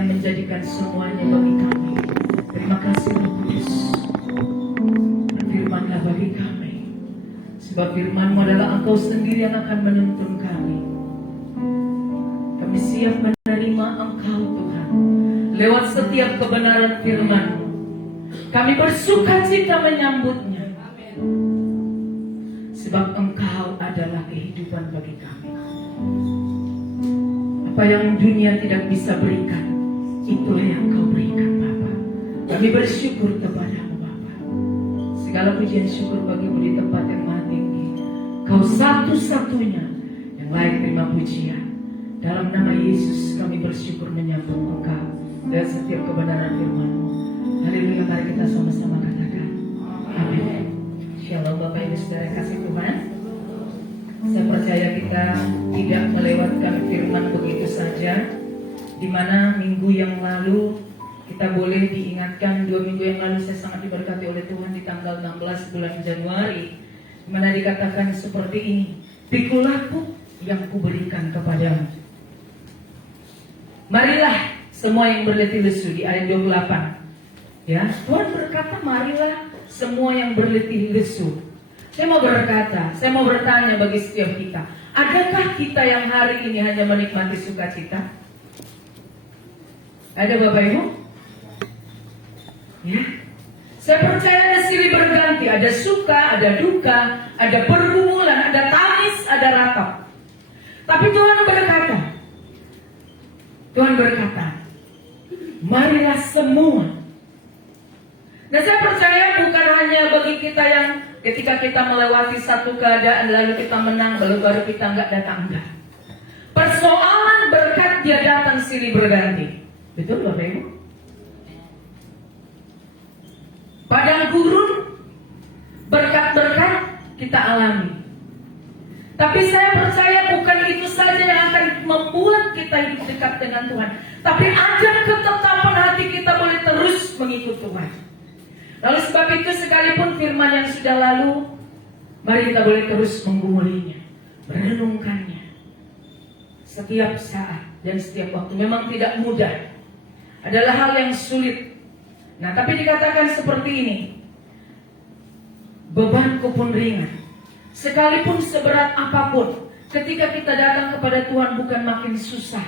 yang menjadikan semuanya bagi kami. Terima kasih Roh Kudus. Berfirmanlah bagi kami, sebab firman-Mu adalah Engkau sendiri yang akan menuntun kami. Kami siap menerima Engkau Tuhan lewat setiap kebenaran firman-Mu. Kami bersukacita menyambutnya, sebab Engkau adalah kehidupan bagi kami. Apa yang dunia tidak bisa berikan, itulah yang Kau berikan Bapa. Kami bersyukur kepada-Mu Bapa. Segala pujian syukur bagi-Mu di tempat yang maha tinggi. Kau satu-satunya yang layak terima pujian. Dalam nama Yesus kami bersyukur menyambut Engkau dan setiap kebenaran firman-Mu. Haleluya, mari kita sama-sama katakan amin. Shalom Bapak Ibu Saudara kasih Tuhan. Saya percaya kita tidak melewatkan firman begitu saja, di mana minggu yang lalu kita boleh diingatkan, 2 minggu yang lalu saya sangat diberkati oleh Tuhan di tanggal 16 bulan Januari, di mana dikatakan seperti ini, pikulah yang kuberikan kepadamu. Marilah semua yang berletih lesu, di ayat 28. Ya, Tuhan berkata marilah semua yang berletih lesu. Saya mau berkata, saya mau bertanya bagi setiap kita, adakah kita yang hari ini hanya menikmati sukacita? Ada Bapak Ibu? Ya. Saya percaya ada silih berganti, ada suka, ada duka, ada pergumulan, ada tangis, ada ratap. Tapi Tuhan berkata, marilah semua. Nah, saya percaya bukan hanya bagi kita yang ketika kita melewati satu keadaan lalu kita menang, baru kita enggak. Persoalan berkat dia datang silih berganti. Betul Bapak Ibu? Padang gurun, berkat-berkat kita alami. Tapi saya percaya bukan itu saja yang akan membuat kita hidup dekat dengan Tuhan. Tapi ajar ketetapan hati kita boleh terus mengikut Tuhan. Lalu sebab itu sekalipun firman yang sudah lalu, mari kita boleh terus menggumulinya, merenungkannya setiap saat dan setiap waktu. Memang tidak mudah, adalah hal yang sulit. Nah, tapi dikatakan seperti ini, bebanku pun ringan. Sekalipun seberat apapun, ketika kita datang kepada Tuhan bukan makin susah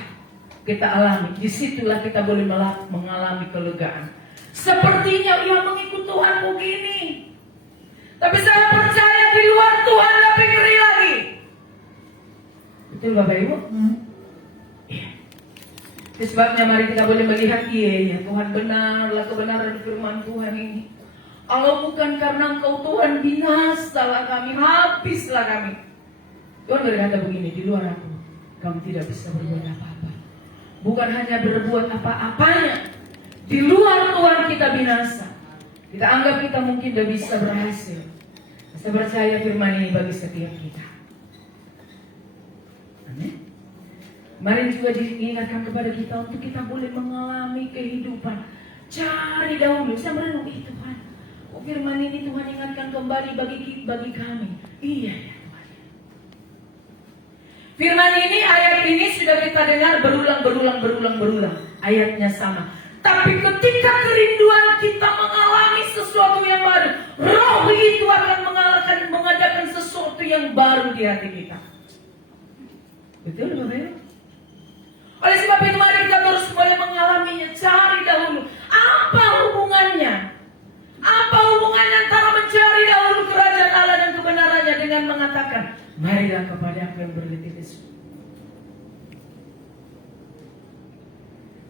kita alami. Disitulah kita boleh mengalami kelegaan. Sepertinya ia mengikut Tuhan begini, tapi saya percaya di luar Tuhan lebih ngeri lagi. Betul Bapak Ibu? Iya. Itu sebabnya mari kita boleh melihat, iya Tuhan benarlah kebenaran firman Tuhan ini. Kalau bukan karena Engkau Tuhan, binasalah kami, habislah kami. Tuhan berkata begini, di luar aku kamu tidak bisa berbuat apa-apa. Bukan hanya berbuat apa-apanya, di luar Tuhan kita binasa. Kita anggap kita mungkin tidak bisa berhasil. Saya percaya firman ini bagi setiap kita. Amin. Mari juga diingatkan kepada kita untuk kita boleh mengalami kehidupan. Cari dahulu, saya merenung, Tuhan, firman ini Tuhan ingatkan kembali bagi kami. Iya ya Tuhan. Firman ini, ayat ini sudah kita dengar berulang. Ayatnya sama. Tapi ketika kerinduan kita mengalami sesuatu yang baru, Roh itu akan mengadakan sesuatu yang baru di hati kita. Betul Bapak Ibu? Oleh sebab itu mari kita terus boleh mengalaminya. Cari dahulu. Apa hubungannya? Apa hubungannya antara mencari dahulu kerajaan Allah dan kebenarannya dengan mengatakan, marilah kepada aku yang berletih lesu.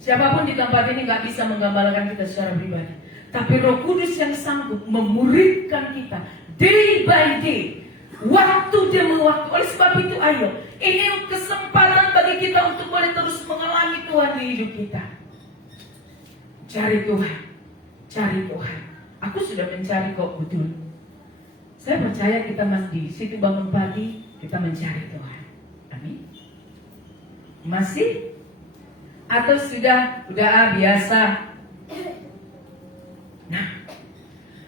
Siapapun di tempat ini gak bisa menggambarkan kita secara pribadi, tapi Roh Kudus yang sanggup memuridkan kita day by day, waktu demi waktu. Oleh sebab itu ayo, ini kesempatan bagi kita untuk boleh terus mengalami Tuhan di hidup kita. Cari Tuhan. Aku sudah mencari kok, betul. Saya percaya kita masih di situ bangun pagi, kita mencari Tuhan. Amin. Masih? Atau sudah biasa? Nah,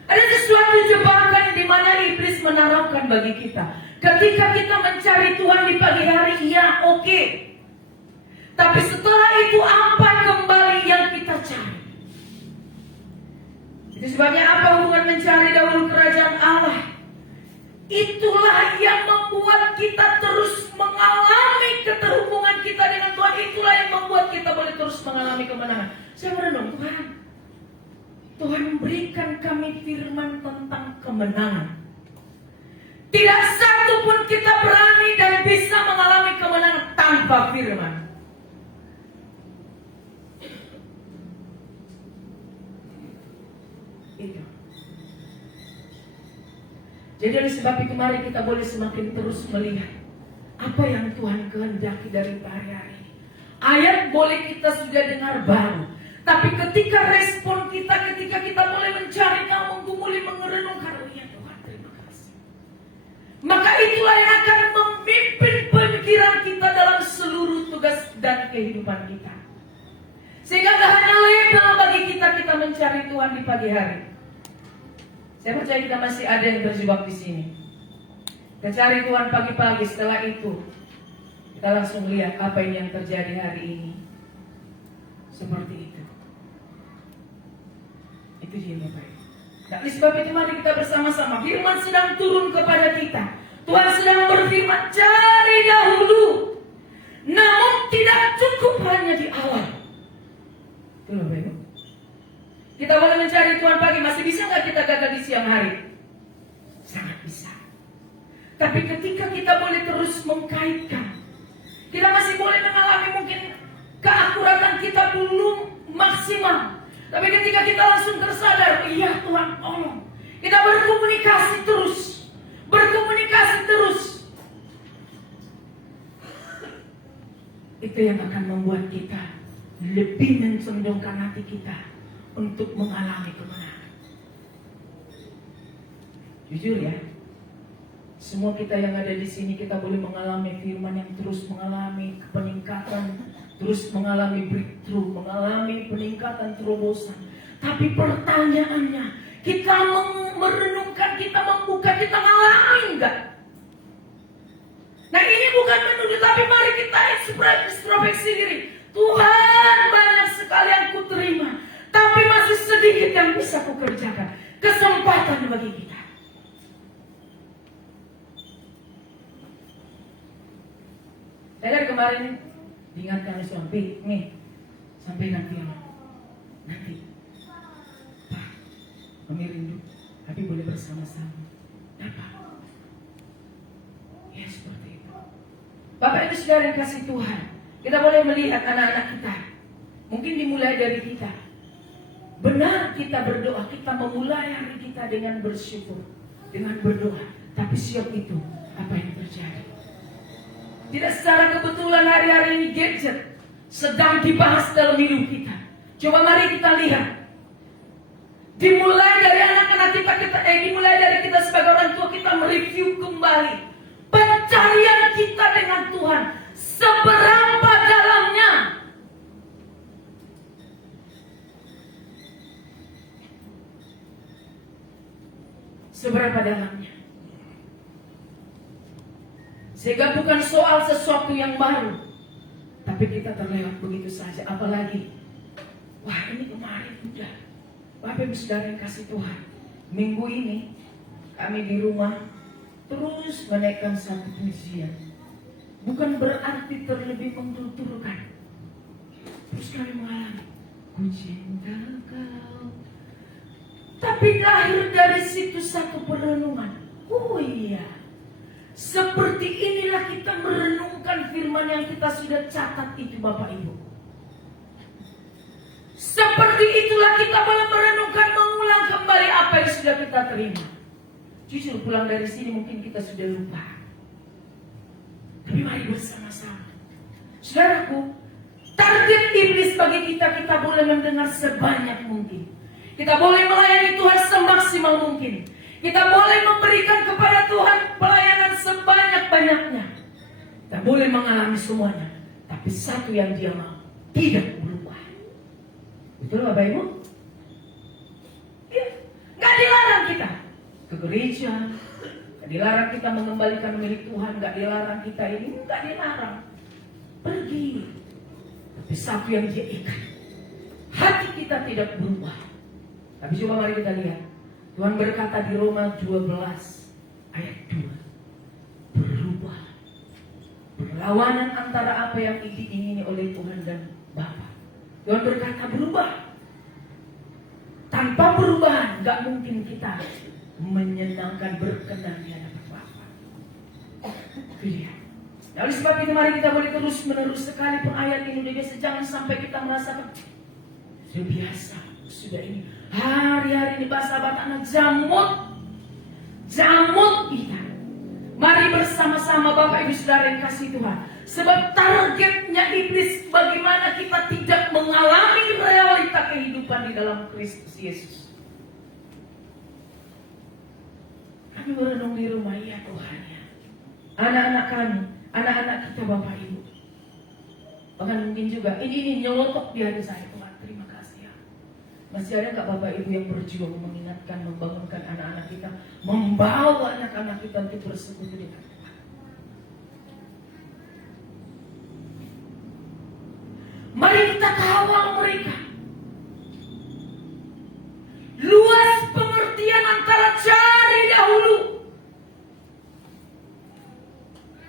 ada sesuatu jebakan di mana iblis menaruhkan bagi kita. Ketika kita mencari Tuhan di pagi hari, ya oke. Tapi setelah itu apa kembali Itulah yang membuat kita terus mengalami keterhubungan kita dengan Tuhan. Itulah yang membuat kita boleh terus mengalami kemenangan. Saya merenung, Tuhan berikan kami firman tentang kemenangan. Tidak satu pun kita berani dan bisa mengalami kemenangan tanpa firman. Itu. Jadi oleh sebab itu mari kita boleh semakin terus melihat apa yang Tuhan kehendaki dari hari-hari. Ayat boleh kita sudah dengar baru, tapi ketika respon kita, ketika kita mulai mencari tahu, menggumuli, mengerenungkan, oh ya Tuhan, terima kasih. Maka itulah yang akan memimpin pemikiran kita dalam seluruh tugas dan kehidupan kita. Sehingga tak hanya legal bagi kita mencari Tuhan di pagi hari. Saya percaya kita masih ada yang terjebak di sini. Kita cari Tuhan pagi-pagi, setelah itu kita langsung lihat apa yang terjadi hari ini. Seperti itu. Itu dia Bapak Ibu. Nah, oleh sebab itu mari kita bersama-sama. Firman sedang turun kepada kita. Tuhan sedang berfirman, cari dahulu. Namun tidak cukup hanya di awal. Itu Bapak Ibu. Kita boleh mencari Tuhan pagi, masih bisa nggak kita gagal di siang hari? Sangat bisa. Tapi ketika kita boleh terus mengkaitkan, kita masih boleh mengalami mungkin keakuratan kita belum maksimal. Tapi ketika kita langsung tersadar, iya Tuhan tolong. Kita berkomunikasi terus. Berkomunikasi terus. Itu yang akan membuat kita lebih mencondongkan hati kita untuk mengalami kemenangan. Jujur ya, semua kita yang ada di sini kita boleh mengalami firman yang terus mengalami peningkatan, terus mengalami breakthrough, mengalami peningkatan terobosan. Tapi pertanyaannya, kita merenungkan, kita membuka, kita mengalami enggak? Nah ini bukan menuduh, tapi mari kita introspeksi diri. Tuhan, banyak sekali yang ku terima, tapi masih sedikit yang bisa kukerjakan. Kesempatan bagi kita. Saya kan kemarin diingatkan oleh suami, nih, sampai nanti Pak, kami rindu, tapi boleh bersama-sama. Apa? Ya seperti itu. Bapak Ibu Saudara yang kasih Tuhan, kita boleh melihat anak-anak kita. Mungkin dimulai dari kita. Benar kita berdoa, kita memulai hari kita dengan bersyukur, dengan berdoa. Tapi siap itu, apa yang terjadi? Tidak secara kebetulan hari-hari ini gadget sedang dibahas dalam hidup kita. Coba mari kita lihat. Dimulai dari anak-anak kita, dimulai dari kita sebagai orang tua, kita mereview kembali pencarian kita dengan Tuhan. Seberapa dalamnya? Seberapa dalamnya? Sehingga bukan soal sesuatu yang baru, tapi kita terlewat begitu saja. Apalagi, wah ini kemarin udah. Bapak Ibu Saudara yang kasih Tuhan, minggu ini kami di rumah terus menaikkan satu pujian. Bukan berarti terlebih mengkulturkan. Terus kami mengalami, ku cinta kau. Tapi lahir dari situ satu perenungan. Oh iya, seperti inilah kita merenungkan firman yang kita sudah catat itu Bapak Ibu. Seperti itulah kita boleh merenungkan, mengulang kembali apa yang sudah kita terima. Jujur pulang dari sini mungkin kita sudah lupa. Tapi mari bersama-sama. Saudaraku, target iblis bagi kita boleh mendengar sebanyak mungkin. Kita boleh melayani Tuhan semaksimal mungkin. Kita boleh memberikan kepada Tuhan pelayanan sebanyak-banyaknya. Kita boleh mengalami semuanya. Tapi satu yang dia mau, tidak berubah. Betul Bapak Ibu? Ya, gak dilarang kita ke gereja, gak dilarang kita mengembalikan milik Tuhan, gak dilarang kita ini, gak dilarang. Pergi. Tapi satu yang dia ikat, hati kita tidak berubah. Tapi coba mari kita lihat. Tuhan berkata di Roma 12 ayat 2. Perlawanan antara apa yang diingini oleh Tuhan dan Bapa. Tuhan berkata berubah. Tanpa perubahan gak mungkin kita menyenangkan, berkenan di hadapan Bapa. Lihat. Nah, oleh sebab itu mari kita boleh terus menerus, sekalipun ayat ini udah biasa, jangan sampai kita merasakan sudah biasa, sudah ini hari-hari ini bahasa anak jamut kita. Mari bersama-sama Bapak Ibu Saudara yang kasih Tuhan. Sebab targetnya iblis bagaimana kita tidak mengalami realita kehidupan di dalam Kristus Yesus. Kami merenung di rumah, ya Tuhan ya. Anak-anak kami, anak-anak kita Bapak Ibu. Bahkan mungkin juga ini nyelotok di hati saya, Tuhan. Terima kasih ya. Masih ada nggak Bapak Ibu yang berjuang mengingatkan, membangunkan anak-anak kita, membawa anak-anak kita untuk bersekutu dengan Tuhan. Mari kita kawal mereka. Luas pengertian antara cari dahulu.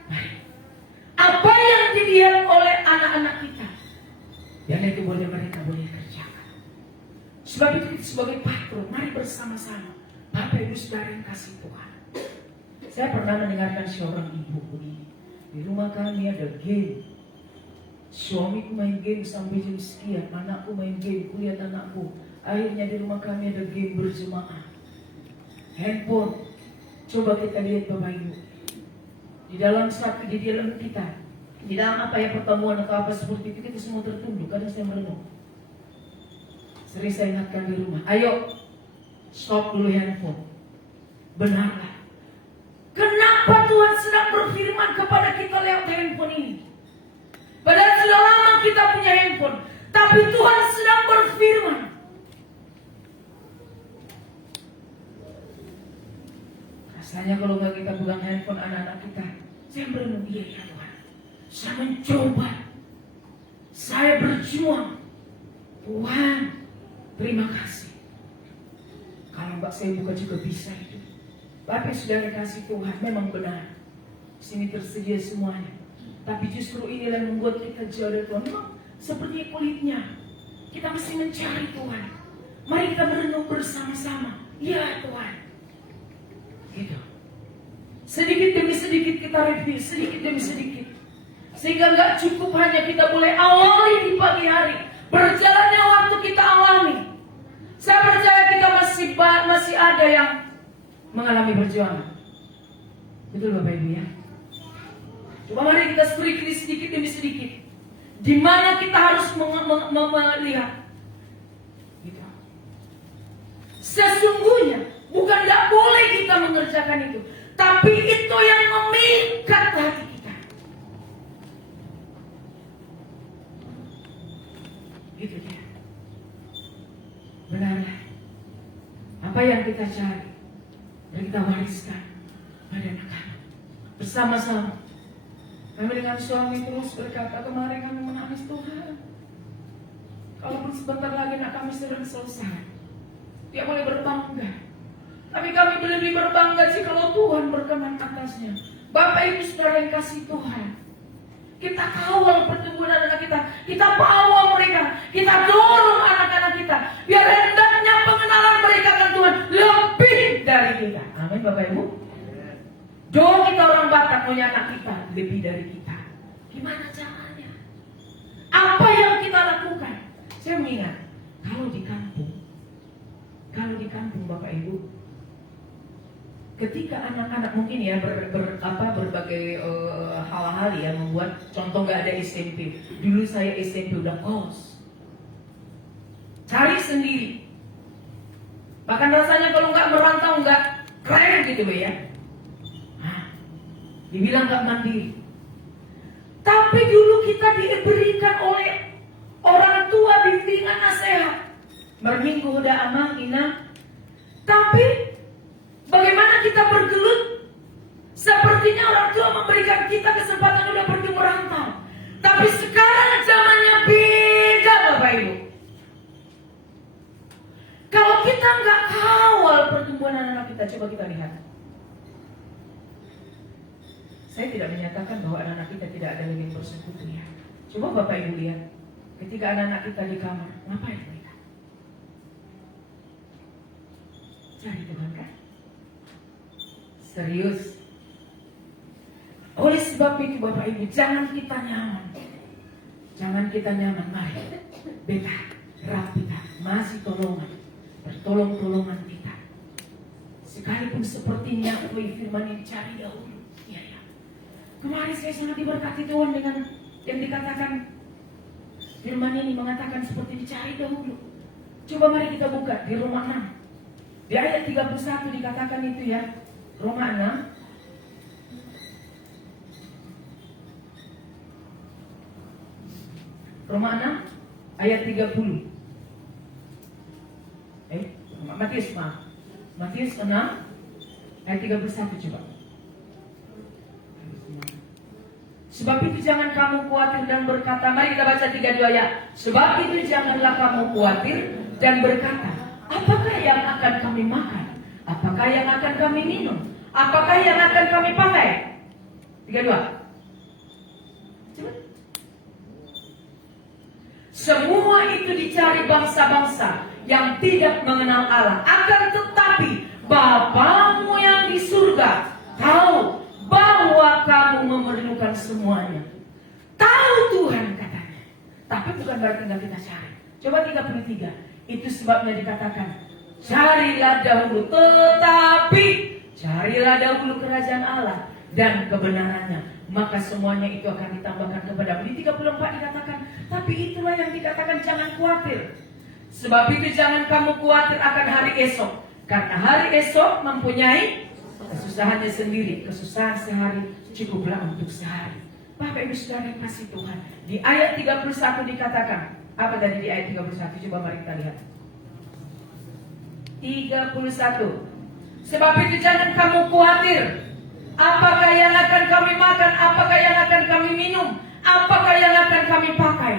Mari. Apa yang dilihat oleh anak-anak kita, yang itu mereka boleh kerjakan. Sebab itu kita sebagai patron, mari bersama-sama Bapak Ibu Saudara yang kasih Tuhan. Saya pernah mendengarkan seorang ibu begini. Di rumah kami ada game. Suamiku main game sampai jam sekian, anakku main game, kuliah anakku. Akhirnya di rumah kami ada game berjemaah. Handphone. Coba kita lihat Bapak Ibu. Di dalam kita, di dalam apa ya, pertemuan atau apa seperti itu, kita semua tertunduk. Kadang saya merenung. Sering saya ingatkan di rumah, ayo stop dulu handphone. Benarlah. Kenapa Tuhan sedang berfirman kepada kita lewat handphone ini? Padahal sudah lama kita punya handphone, tapi Tuhan sedang berfirman. Rasanya kalau nggak kita pegang handphone anak-anak kita, saya merenung, iya ya Tuhan. Saya mencoba, saya berjuang. Tuhan, terima kasih. Kalau Mbak saya buka juga bisa itu. Bapak sudah dikasih Tuhan, memang benar. Di sini tersedia semuanya. Tapi justru inilah yang membuat kita jauh dari Tuhan. Memang seperti kulitnya, kita mesti mencari Tuhan. Mari kita merenung bersama-sama. Ya Tuhan. Gitu. Sedikit demi sedikit kita review, sedikit demi sedikit. Sehingga gak cukup hanya kita boleh awali di pagi hari. Berjalannya waktu kita alami. Saya percaya kita masih ada yang mengalami perjuangan. Betul Bapak Ibu ya. Coba mari kita studi sedikit demi sedikit. Di mana kita harus melihat. Gitu. Sesungguhnya bukan tidak boleh kita mengerjakan itu, tapi itu yang memikat hati kita. Gitu dia. Benarlah. Apa yang kita cari dan kita wariskan pada anak-anak bersama-sama. Kami dengan suami terus berkata, kemarin kami menangis, Tuhan, kalaupun sebentar lagi anak kami sudah selesai, dia boleh berbangga. Tapi kami lebih berbangga sih kalau Tuhan berkenan atasnya. Bapak Ibu Saudara yang kasih Tuhan, kita kawal pertumbuhan anak kita, kita bawa mereka, kita dorong anak-anak kita, biar hendaknya pengenalan mereka akan Tuhan lebih dari kita. Amin Bapak Ibu. Doa kita orang Batak punya anak kita lebih dari kita. Gimana caranya? Apa yang kita lakukan? Saya mengingat kalau di kampung Bapak Ibu, ketika anak-anak mungkin ya berbagai hal-hal ya membuat, contoh nggak ada SMP. Dulu saya SMP udah kos, cari sendiri. Bahkan rasanya kalau nggak merantau nggak keren gitu ya. Dibilang gak mandiri. Tapi dulu kita diberikan oleh orang tua bimbingan nasihat. Berminggu udah aman, ina. Tapi bagaimana kita bergelut? Sepertinya orang tua memberikan kita kesempatan udah pergi merantau. Tapi sekarang zamannya beda Bapak Ibu. Kalau kita gak kawal pertumbuhan anak-anak kita, coba kita lihat. Saya tidak menyatakan bahwa anak-anak kita tidak ada lagi yang bersekutu ya. Coba Bapak Ibu lihat, ketika anak-anak kita di kamar, ngapain mereka? Cari Tuhan kan? Serius. Oleh sebab itu Bapak Ibu, jangan kita nyaman. Jangan kita nyaman, mari. Beta, rapita, masih tolongan. Pertolong-tolongan kita. Sekalipun sepertinya firman yang dicari dahulu. Ya, ya. Kemarin saya sangat diberkati Tuhan dengan yang dikatakan firman ini mengatakan seperti dicari dahulu. Coba mari kita buka di Roma 6. Di ayat 31 dikatakan itu ya. Roma 6. Roma 6 ayat 30. Matius 6 ayat 31 coba. Sebab itu jangan kamu khawatir dan berkata, mari kita baca 32 ya. Sebab itu janganlah kamu khawatir dan berkata, apakah yang akan kami makan? Apakah yang akan kami minum? Apakah yang akan kami pakai? 32. Coba. Semua itu dicari bangsa-bangsa yang tidak mengenal Allah. Akan tetapi Bapamu yang di surga tahu bahwa kamu memerlukan semuanya. Tahu Tuhan katanya. Tapi bukan berarti nggak kita cari. Coba 33. Itu sebabnya dikatakan, carilah dahulu, tetapi carilah dahulu kerajaan Allah dan kebenarannya, maka semuanya itu akan ditambahkan kepadamu. Di 34 dikatakan, tapi itulah yang dikatakan jangan khawatir. Sebab itu jangan kamu khawatir akan hari esok, karena hari esok mempunyai kesusahannya sendiri. Kesusahan sehari cukuplah untuk sehari. Bapak Ibu Saudara yang kasih Tuhan, di ayat 31 dikatakan, apa tadi di ayat 31? Coba mari kita lihat. 31. Sebab itu jangan kamu khawatir, apakah yang akan kami makan, apakah yang akan kami minum, apakah yang akan kami pakai.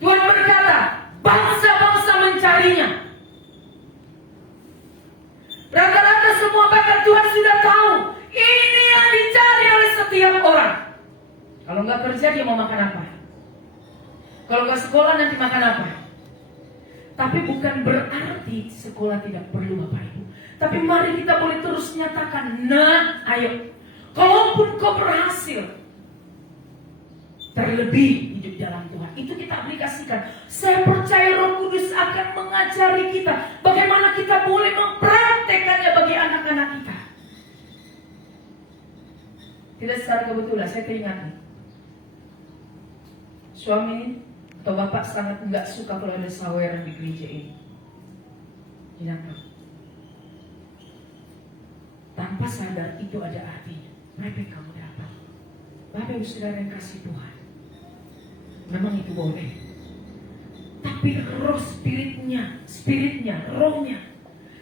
Tuhan berkata, bangsa-bangsa mencarinya. Rata-rata semua bahkan Tuhan sudah tahu, ini yang dicari oleh setiap orang. Kalau nggak kerja dia mau makan apa? Kalau nggak sekolah nanti makan apa? Tapi bukan berarti sekolah tidak perlu Bapak Ibu. Tapi mari kita boleh terus nyatakan, nah ayo, kalaupun kau berhasil, terlebih hidup dalam Tuhan, itu kita aplikasikan. Saya percaya Roh Kudus akan mengajari kita bagaimana kita boleh mempraktekannya bagi anak-anak kita. Tidak secara kebetulan, saya teringat nih, suami atau bapak sangat enggak suka kalau ada saweran di gereja ini. Tidak. Tanpa sadar itu ada artinya. Mereka kamu dapat. Bapak Ibu Saudara yang kasih Tuhan, memang itu boleh. Tapi roh spiritnya, rohnya.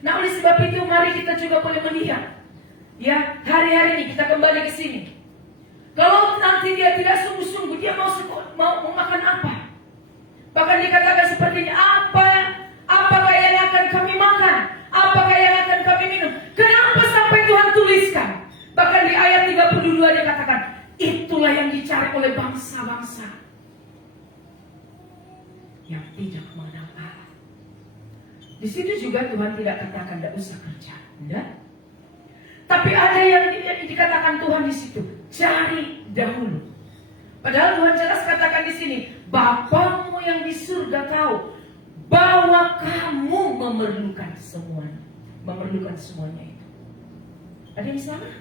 Nah oleh sebab itu mari kita juga boleh melihat. Ya, hari-hari ini kita kembali ke sini. Kalau nanti dia tidak sungguh-sungguh, dia mau makan apa? Bahkan dikatakan seperti ini, apakah yang akan kami makan? Apakah yang akan kami minum? Kenapa sampai Tuhan tuliskan? Bahkan di ayat 32 dia katakan, itulah yang dicari oleh bangsa-bangsa yang tidak mengenal Allah. Di situ juga Tuhan tidak katakan tidak usah kerja, enggak? Tapi ada yang dikatakan Tuhan di situ, cari dahulu. Padahal Tuhan jelas katakan di sini, Bapamu yang di surga tahu bahwa kamu memerlukan semuanya. Memerlukan semuanya itu. Ada yang salah?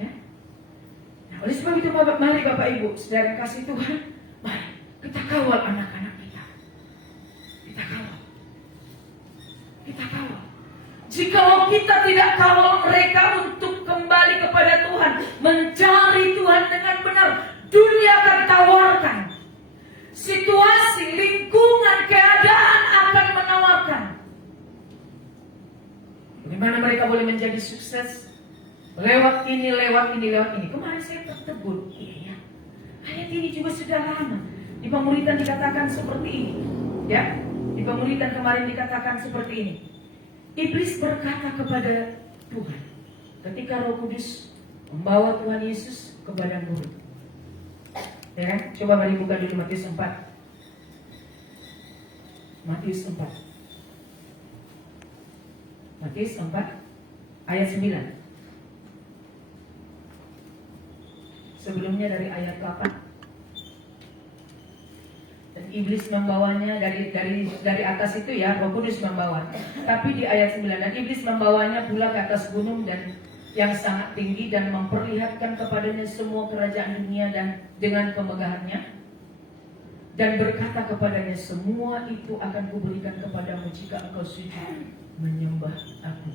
Ya? Nah, oleh sebab itu mari Bapak Ibu, saudara kasih Tuhan, mari kita kawal anak-anak kita. Kita kawal. Kita kawal. Jikalau kita tidak kawal mereka untuk kembali kepada Tuhan, mencari Tuhan dengan benar, dunia akan tawarkan. Situasi, lingkungan, keadaan akan menawarkan. Bagaimana mereka boleh menjadi sukses? Lewat ini. Kemarin saya tertegun. Iya, ayat ini juga sudah lama. Di pemuritan dikatakan seperti ini. Ya, di pemuritan kemarin dikatakan seperti ini. Iblis berkata kepada Tuhan. Ketika Roh Kudus membawa Tuhan Yesus ke padang gurun. Ya kan? Coba mari buka dulu Matius 4. Matius 4. Matius 4 ayat 9. Sebelumnya dari ayat 8. Dan iblis membawanya dari atas itu ya, Roh Kudus membawa. Tapi di ayat 9, dan iblis membawanya pula ke atas gunung dan yang sangat tinggi dan memperlihatkan kepadanya semua kerajaan dunia dan dengan kemegahannya, dan berkata kepadanya, semua itu akan kuberikan kepadamu jika engkau sujud menyembah aku.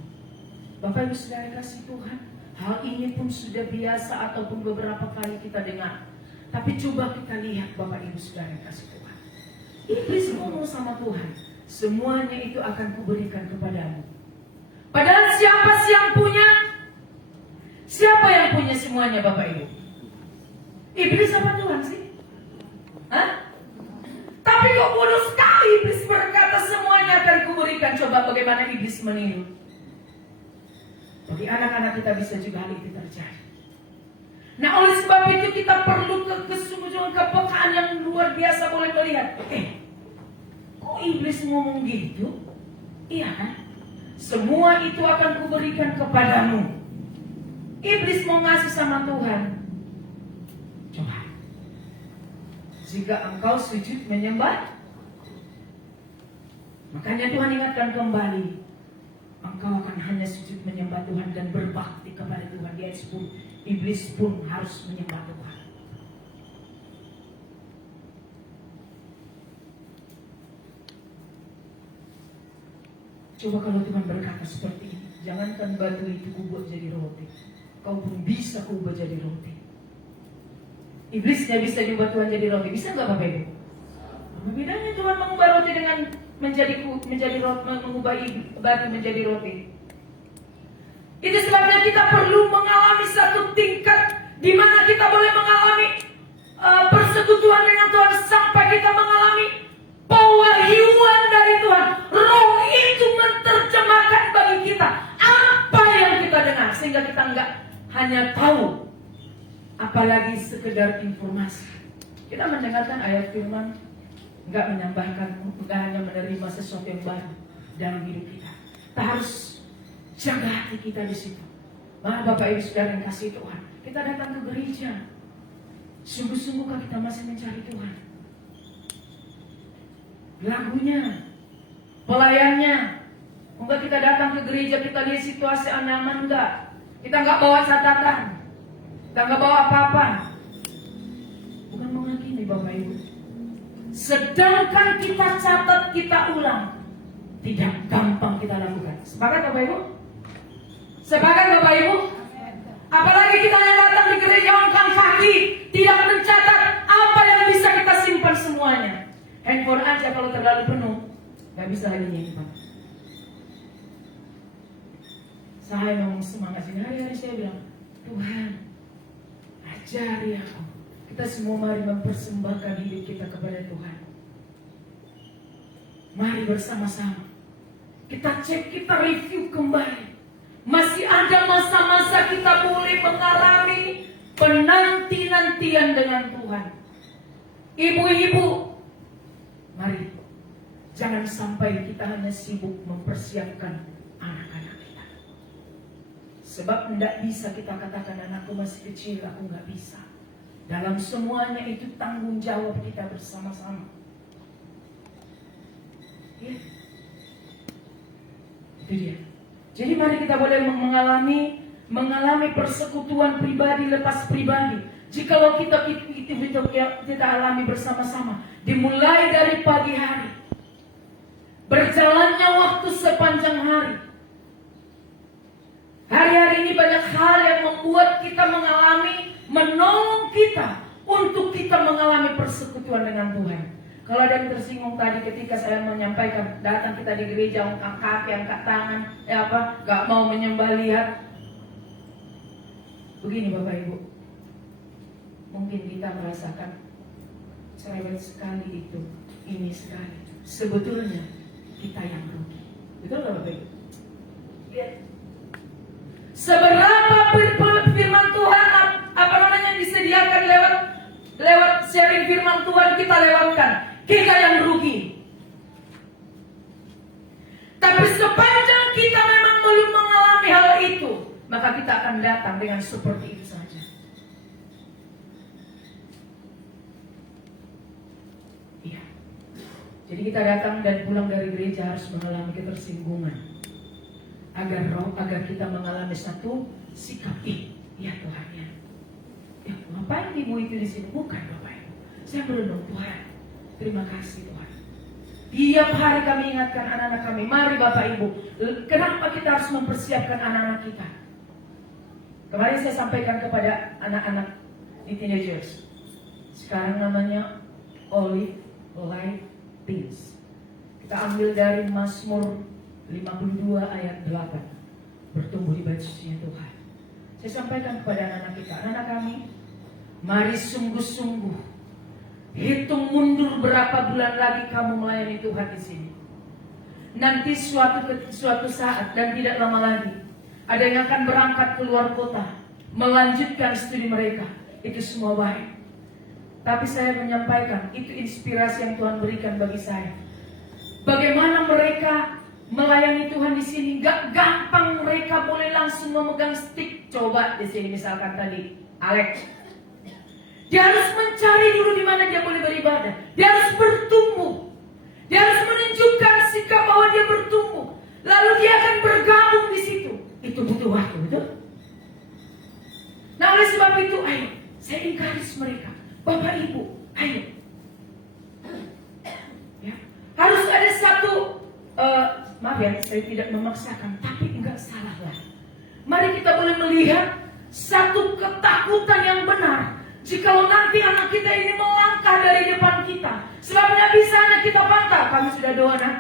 Bapak Ibu Saudara kasih Tuhan, hal ini pun sudah biasa ataupun beberapa kali kita dengar. Tapi coba kita lihat Bapak Ibu Saudara kasih Tuhan. Iblis ngomong sama Tuhan, semuanya itu akan kuberikan kepadamu. Padahal siapa sih yang punya? Siapa yang punya semuanya Bapak Ibu? Iblis apa Tuhan sih? Hah? Tapi kok bodoh sekali iblis berkata semuanya akan kuberikan. Coba bagaimana iblis meniru. Bagi anak-anak kita bisa juga hal itu terjadi. Nah oleh sebab itu kita perlu kesungguhan kepekaan yang luar biasa boleh melihat. Kok iblis ngomong gitu? Iya kan? Semua itu akan kuberikan kepadamu. Iblis mau ngasih sama Tuhan. Coba, jika engkau sujud menyembah, makanya Tuhan ingatkan kembali, engkau akan hanya sujud menyembah Tuhan dan berbakti kepada Tuhan. Di ayat 10, iblis pun harus menyembah Tuhan. Coba kalau Tuhan berkata seperti ini, jangankan batu itu kubuat jadi roti, kau pun bisa kubah jadi roti. Iblisnya bisa diubah Tuhan jadi roti. Bisa nggak Bapak Ibu? Apa bedanya Tuhan mengubah roti dengan menjadi roti, mengubah batu menjadi roti? Itu sebabnya kita perlu mengalami satu tingkat di mana kita boleh mengalami persekutuan dengan Tuhan sampai kita mengalami pewahyuan dari Tuhan. Roh itu menerjemahkan bagi kita apa yang kita dengar sehingga kita nggak hanya tahu, apalagi sekedar informasi. Kita mendengarkan ayat firman, nggak menambahkan, nggak hanya menerima sesuatu yang baru dalam hidup kita. Kita harus jaga hati kita di situ. Mana Bapak Ibu Saudara yang kasih Tuhan, kita datang ke gereja, sungguh-sungguhkah kita masih mencari Tuhan? Lagunya, pelayannya, enggak kita datang ke gereja kita lihat situasi nyaman enggak? Kita nggak bawa catatan, kita nggak bawa apa-apa. Bukan menghakimi Bapak Ibu. Sedangkan kita catat, kita ulang, tidak gampang kita lakukan. Sepakat Bapak Ibu? Sepakat Bapak Ibu? Apalagi kita yang datang di gereja angkat kaki, tidak mencatat apa yang bisa kita simpan semuanya. Handphone aja kalau terlalu penuh, nggak bisa lagi nyimpan. Saya memang semangat sini, hari-hari saya bilang, Tuhan, ajari aku. Kita semua mari mempersembahkan hidup kita kepada Tuhan. Mari bersama-sama kita cek, kita review kembali. Masih ada masa-masa kita boleh mengalami penanti-nantian dengan Tuhan. Ibu-ibu, mari jangan sampai kita hanya sibuk mempersiapkan anak-anak kita. Sebab tidak bisa kita katakan anakku masih kecil, aku nggak bisa. Dalam semuanya itu tanggung jawab kita bersama-sama. Ya. Itu dia. Jadi mari kita boleh mengalami persekutuan pribadi lepas pribadi. Jikalau kita alami bersama-sama, dimulai dari pagi hari, berjalannya waktu sepanjang hari. Hari-hari ini banyak hal yang membuat kita menolong kita untuk kita mengalami persekutuan dengan Tuhan. Kalau ada yang tersinggung tadi ketika saya menyampaikan, datang kita di gereja, angkat kaki, angkat tangan, gak mau menyembah lihat. Begini Bapak Ibu, mungkin kita merasakan cerewet sekali itu, ini sekali. Sebetulnya kita yang rugi. Betul gak Bapak Ibu? Lihat. Seberapa firman Tuhan disediakan lewat sharing firman Tuhan kita lewatkan, kita yang rugi. Tapi sepanjang kita memang belum mengalami hal itu, maka kita akan datang dengan seperti itu saja. Iya. Jadi kita datang dan pulang dari gereja harus mengalami ketersinggungan, agar kita mengalami satu sikap ya Tuhan ya. Ya, ngapain ibu itu di sini? Bukan Bapak Ibu. Saya berdoa Tuhan. Terima kasih Tuhan. Tiap hari kami ingatkan anak-anak kami, mari Bapak Ibu. Kenapa kita harus mempersiapkan anak-anak kita? Kemarin saya sampaikan kepada anak-anak di teenagers. Sekarang namanya Olive Light Beans. Kita ambil dari Mazmur 52 ayat 8. Bertumbuh di bait suci Tuhan. Saya sampaikan kepada anak-anak kita, anak kami, mari sungguh-sungguh hitung mundur berapa bulan lagi kamu melayani Tuhan di sini. Nanti suatu saat dan tidak lama lagi, ada yang akan berangkat keluar kota, melanjutkan studi mereka. Itu semua baik. Tapi saya menyampaikan, itu inspirasi yang Tuhan berikan bagi saya. Bagaimana mereka melayani Tuhan di sini, gak gampang mereka boleh langsung memegang stick. Coba di sini misalkan tadi Alex, dia harus mencari dulu di mana dia boleh beribadah. Dia harus bertumbuh. Dia harus menunjukkan sikap bahwa dia bertumbuh. Lalu dia akan bergabung di situ. Itu butuh waktu, betul? Nah oleh sebab itu, ayo saya encourage mereka, Bapak Ibu, ayo. Ya, harus ada satu. Maaf ya, saya tidak memaksakan, tapi enggak salah lah. Mari kita boleh melihat satu ketakutan yang benar. Jikalau nanti anak kita ini melangkah dari depan kita, sebab tidak bisa hanya kita pantau. Kami sudah doa, nak.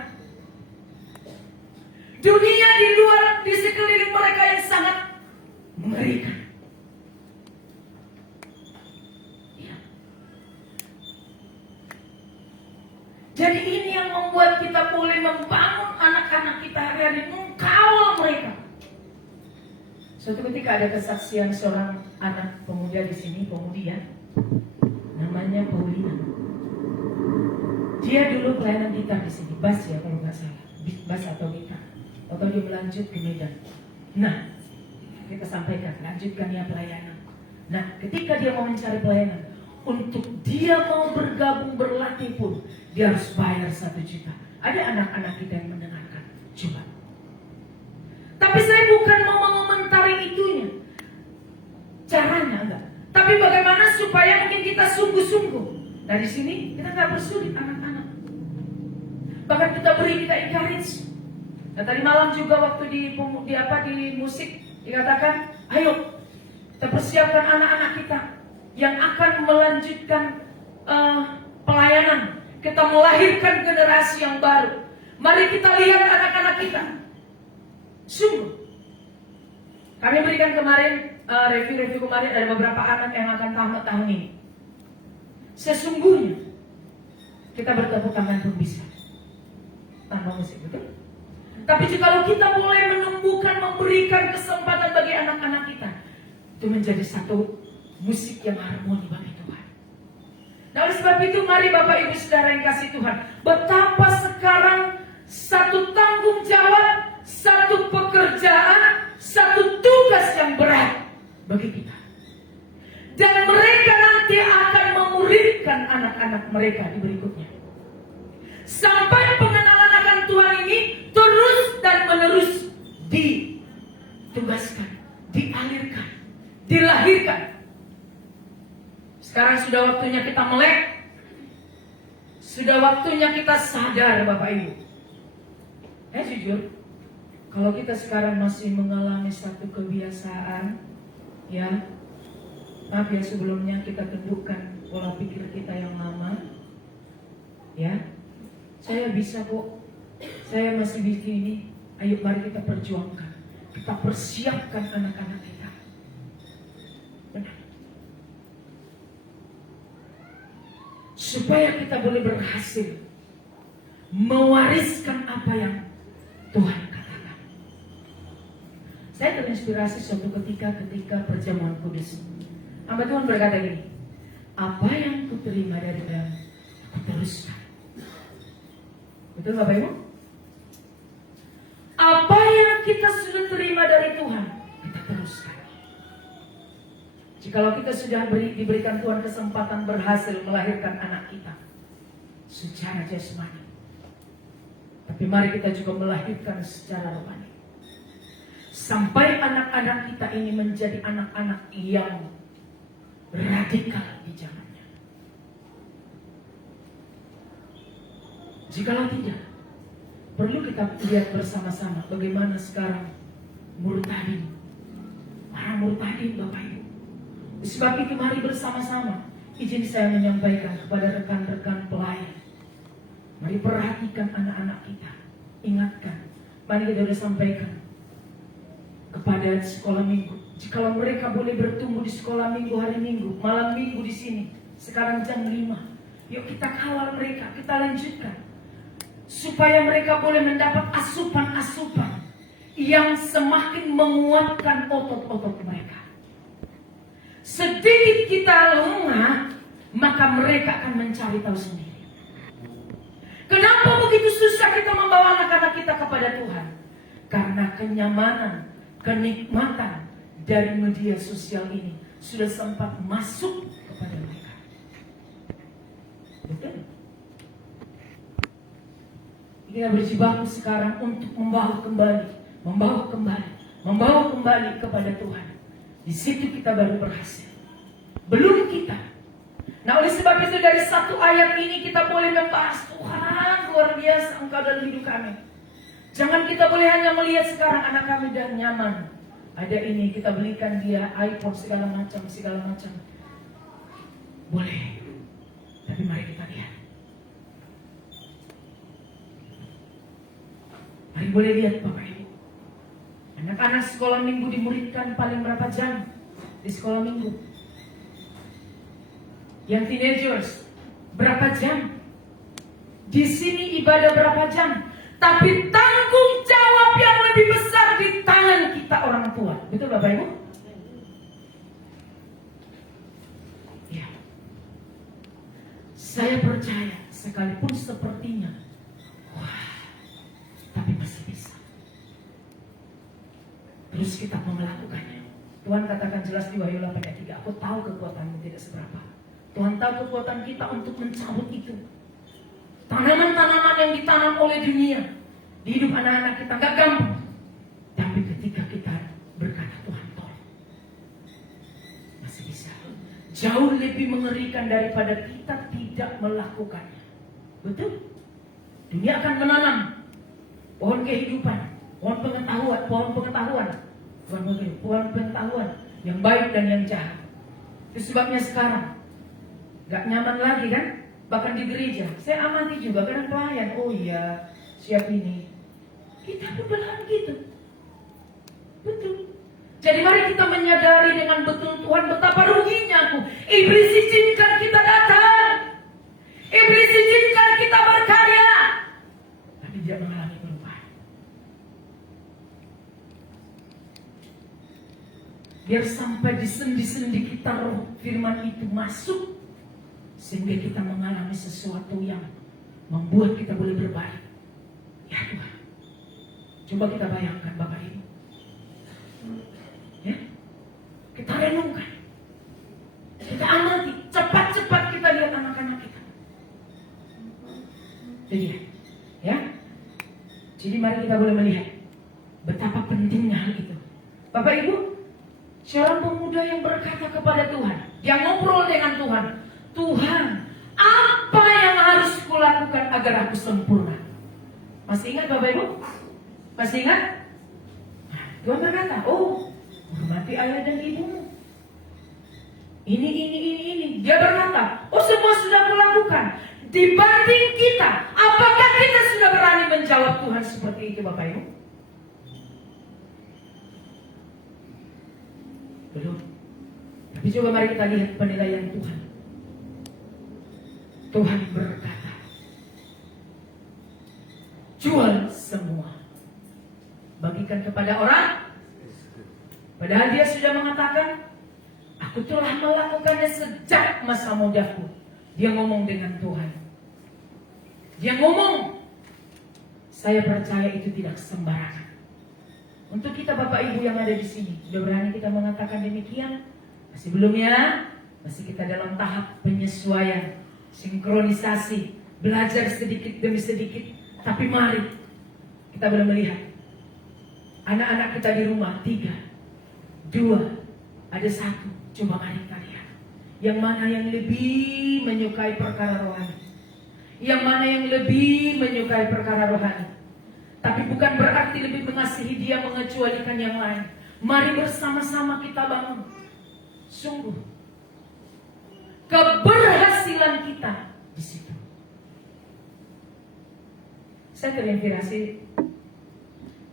Dunia di luar, di sekeliling mereka yang sangat mengerikan. Ya. Jadi ini yang membuat kita boleh membangun anak-anak kita hari-hari, mengkawal mereka. Suatu ketika ada kesaksian seorang anak pemuda di sini, pemudi ya, namanya Paulina. Dia dulu pelayanan gitar di sini, bass ya kalau nggak salah, bass atau gitar. Atau dia melanjut ke Medan. Nah, kita sampaikan, lanjutkan ya pelayanan. Nah, ketika dia mau mencari pelayanan, untuk dia mau bergabung berlatih pun, dia harus bayar 1 juta. Ada anak-anak kita yang mendengarkan, coba. Tapi saya bukan mau mengomentari itunya, caranya enggak. Tapi bagaimana supaya mungkin kita sungguh-sungguh. Nah di sini kita nggak bersulit anak-anak. Bahkan kita beri, kita encourage. Nah tadi malam juga waktu di musik dikatakan, ayo kita persiapkan anak-anak kita yang akan melanjutkan pelayanan. Kita melahirkan generasi yang baru. Mari kita lihat anak-anak kita. Sungguh. Kami berikan kemarin review kemarin, ada beberapa anak yang akan tamat tahun ini. Sesungguhnya kita bertepuk tangan pun bisa tanpa musik, betul? Tapi jika kita boleh menumbuhkan, memberikan kesempatan bagi anak-anak kita, itu menjadi satu musik yang harmoni bagi Tuhan. Nah oleh sebab itu mari Bapak Ibu Saudara yang kasih Tuhan, betapa sekarang satu tanggung jawab, satu pekerjaan, satu tugas yang berat bagi kita. Dan mereka nanti akan memuridkan anak-anak mereka di berikutnya. Sampai pengenalan akan Tuhan ini terus dan menerus ditugaskan, dialirkan, dilahirkan. Sekarang sudah waktunya kita melek. Sudah waktunya kita sadar Bapak Ibu. Jujur, kalau kita sekarang masih mengalami satu kebiasaan, ya, maaf ya sebelumnya kita tundukkan pola pikir kita yang lama, ya. Saya bisa kok, saya masih bikin ini. Ayo mari kita perjuangkan, kita persiapkan anak-anak kita. Benar. Supaya kita boleh berhasil mewariskan apa yang Tuhan katakan. Saya terinspirasi suatu ketika perjamuan kudus. Hamba Tuhan berkata gini, apa yang kuterima dari Tuhan, aku teruskan. Betul Bapak Ibu? Apa yang kita sudah terima dari Tuhan, kita teruskan. Jikalau kita sudah diberikan Tuhan kesempatan berhasil melahirkan anak kita secara jasmani, tapi mari kita juga melahirkan secara rohani. Sampai anak-anak kita ini menjadi anak-anak yang radikal di zamannya. Jikalau tidak, perlu kita lihat bersama-sama bagaimana sekarang murtadin. Para murtadin Bapak Ibu. Sebab itu mari bersama-sama, izin saya menyampaikan kepada rekan-rekan pelayan. Mari perhatikan anak-anak kita. Ingatkan, mari kita sudah sampaikan kepada sekolah minggu. Jikalau mereka boleh bertumbuh di sekolah minggu hari minggu, malam minggu di sini, sekarang jam 5. Yuk kita kawal mereka, kita lanjutkan. Supaya mereka boleh mendapat asupan-asupan yang semakin menguatkan otot-otot mereka. Sedikit kita lengah, maka mereka akan mencari tahu sendiri. Kenapa begitu susah kita membawa anak-anak kita kepada Tuhan? Karena kenyamanan, kenikmatan dari media sosial ini sudah sempat masuk kepada mereka. Betul? Kita berjibaku sekarang untuk membawa kembali kepada Tuhan. Di situ kita baru berhasil. Belum kita. Nah, oleh sebab itu dari satu ayat ini kita boleh membahas, Tuhan luar biasa Engkau dalam hidup kami. Jangan kita boleh hanya melihat sekarang anak kami dan nyaman. Ada ini, kita belikan dia iPhone segala macam. Boleh. Tapi mari kita lihat. Mari boleh lihat Bapak Ibu. Anak-anak sekolah minggu dimuridkan paling berapa jam di sekolah minggu? Yang teenagers berapa jam? Di sini ibadah berapa jam? Tapi tanggung jawab yang lebih besar di tangan kita orang tua. Betul Bapak Ibu? Ya. Saya percaya sekalipun sepertinya, wah, tapi masih bisa. Terus kita mau melakukannya. Tuhan katakan jelas di Wahyu 8 ayat 3, aku tahu kekuatanmu tidak seberapa. Tuhan tahu kekuatan kita untuk mencabut itu. Tanaman-tanaman yang ditanam oleh dunia di hidup anak-anak kita gak gampang. Tapi ketika kita berkata Tuhan tolong, masih bisa. Jauh lebih mengerikan daripada kita tidak melakukannya. Betul? Dunia akan menanam pohon kehidupan, pohon pengetahuan yang baik dan yang jahat. Itu sebabnya sekarang gak nyaman lagi kan? Bahkan di gereja, saya amati juga kadang pelayan, oh iya, siap ini. Kita pun berlahan gitu. Betul. Jadi mari kita menyadari dengan betul Tuhan betapa ruginya aku. Iblis izinkan kita datang. Iblis izinkan kita berkarya. Tapi dia mengalami perubahan. Biar sampai di sendi-sendi kita roh firman itu masuk. Sehingga kita mengalami sesuatu yang membuat kita boleh berbalik. Ya Tuhan. Coba kita bayangkan Bapak Ibu. Ya. Kita renungkan. Kita amati. Cepat-cepat kita lihat anak-anak kita. Jadi ya. Jadi mari kita boleh melihat betapa pentingnya hal itu. Bapak Ibu, seorang pemuda yang berkata kepada Tuhan, yang ngobrol dengan Tuhan, Tuhan, apa yang harus kulakukan agar aku sempurna? Masih ingat Bapak Ibu? Masih ingat? Nah, Tuhan berkata, oh, hormati ayah dan ibumu. Ini. Dia berkata, oh semua sudah kulakukan. Dibanding kita, apakah kita sudah berani menjawab Tuhan seperti itu Bapak Ibu? Belum. Tapi coba mari kita lihat penilaian Tuhan. Tuhan berkata, jual semua, bagikan kepada orang Padahal dia sudah mengatakan, aku telah melakukannya sejak masa mudaku. Dia ngomong dengan Tuhan. Dia ngomong. Saya percaya itu tidak sembarangan. Untuk kita Bapak Ibu yang ada di sini, sudah berani kita mengatakan demikian? Masih belum ya? Masih kita dalam tahap penyesuaian, sinkronisasi, belajar sedikit demi sedikit. Tapi mari kita boleh melihat anak-anak kita di rumah 3, 2, ada 1. Coba mari kita lihat yang mana yang lebih menyukai perkara rohani, yang mana yang lebih menyukai perkara rohani. Tapi bukan berarti lebih mengasihi dia mengecualikan yang lain. Mari bersama-sama kita bangun. Sungguh keberhasilan kita di situ. Saya terinspirasi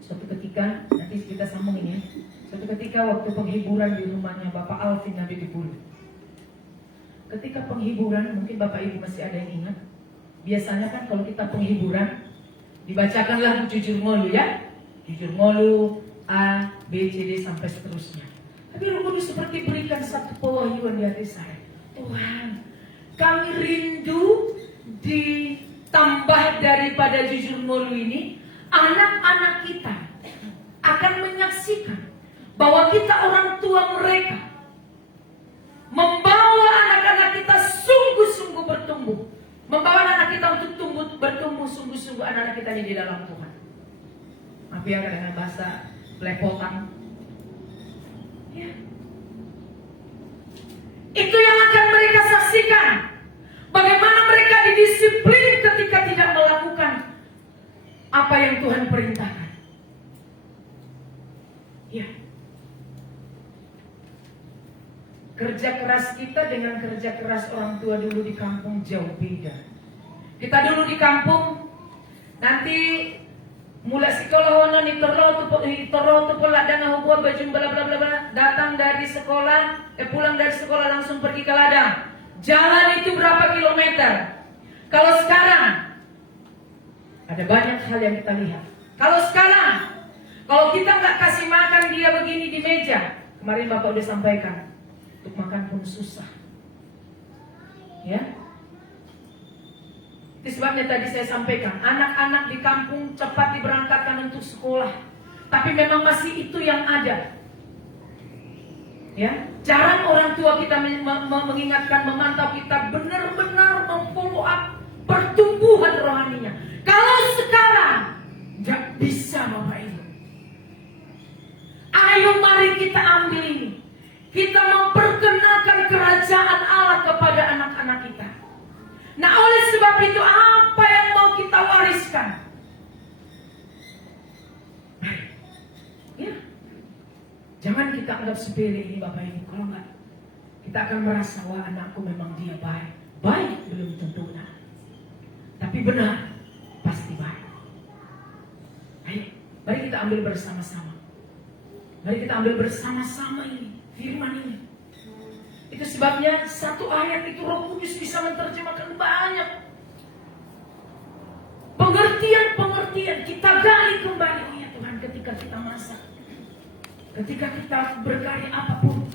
suatu ketika, nanti kita sambung ini ya. Suatu ketika waktu penghiburan di rumahnya Bapak Alvin Nabi Dipulu. Ketika penghiburan, mungkin Bapak Ibu masih ada yang ingat. Biasanya kan kalau kita penghiburan, dibacakanlah jujur ngolu ya. Jujur ngolu, A, B, C, D sampai seterusnya. Tapi Roh Kudus seperti berikan satu pewahyuan di hati saya. Tuhan, kami rindu ditambah daripada jujur ngolu ini, anak-anak kita akan menyaksikan bahwa kita orang tua mereka membawa anak-anak kita sungguh-sungguh bertumbuh, membawa anak kita untuk bertumbuh sungguh-sungguh anak-anak kita di dalam Tuhan. Maaf ya kadang bahasa belepotan. Ya. Itu yang akan mereka saksikan. Bagaimana mereka didisiplin ketika tidak melakukan apa yang Tuhan perintahkan. Ya. Kerja keras kita dengan kerja keras orang tua dulu di kampung jauh beda. Kita dulu di kampung, nanti mulai sekolah nih terlalu tu pola dan hubur baju bla bla bla bla, datang dari sekolah, pulang dari sekolah langsung pergi ke ladang. Jalan itu berapa kilometer? Kalau sekarang ada banyak hal yang kita lihat. Kalau sekarang, kalau kita nggak kasih makan dia begini di meja, kemarin Bapak udah sampaikan, untuk makan pun susah. Ya. Itu sebabnya tadi saya sampaikan, anak-anak di kampung cepat diberangkatkan untuk sekolah. Tapi memang masih itu yang ada. Ya, jarang orang tua kita mengingatkan, memantau kita benar-benar memfollow up pertumbuhan rohaninya. Kalau sekarang nggak bisa Bapak Ibu. Ayo mari kita ambil ini. Kita memperkenalkan kerajaan Allah kepada anak-anak kita. Nah oleh sebab itu apa yang mau kita wariskan? Ya, jangan kita anggap sepele ini Bapak Ibu. Kalau enggak, kita akan merasa wah anakku memang dia baik. Baik belum tentu benar, tapi benar pasti baik. Ayo, mari kita ambil bersama-sama. Mari kita ambil bersama-sama ini firman ini. Itu sebabnya satu ayat itu Roh Kudus bisa menerjemahkan banyak pengertian-pengertian. Kita gali kembali ya Tuhan ketika kita masak, ketika kita berkarya apapun.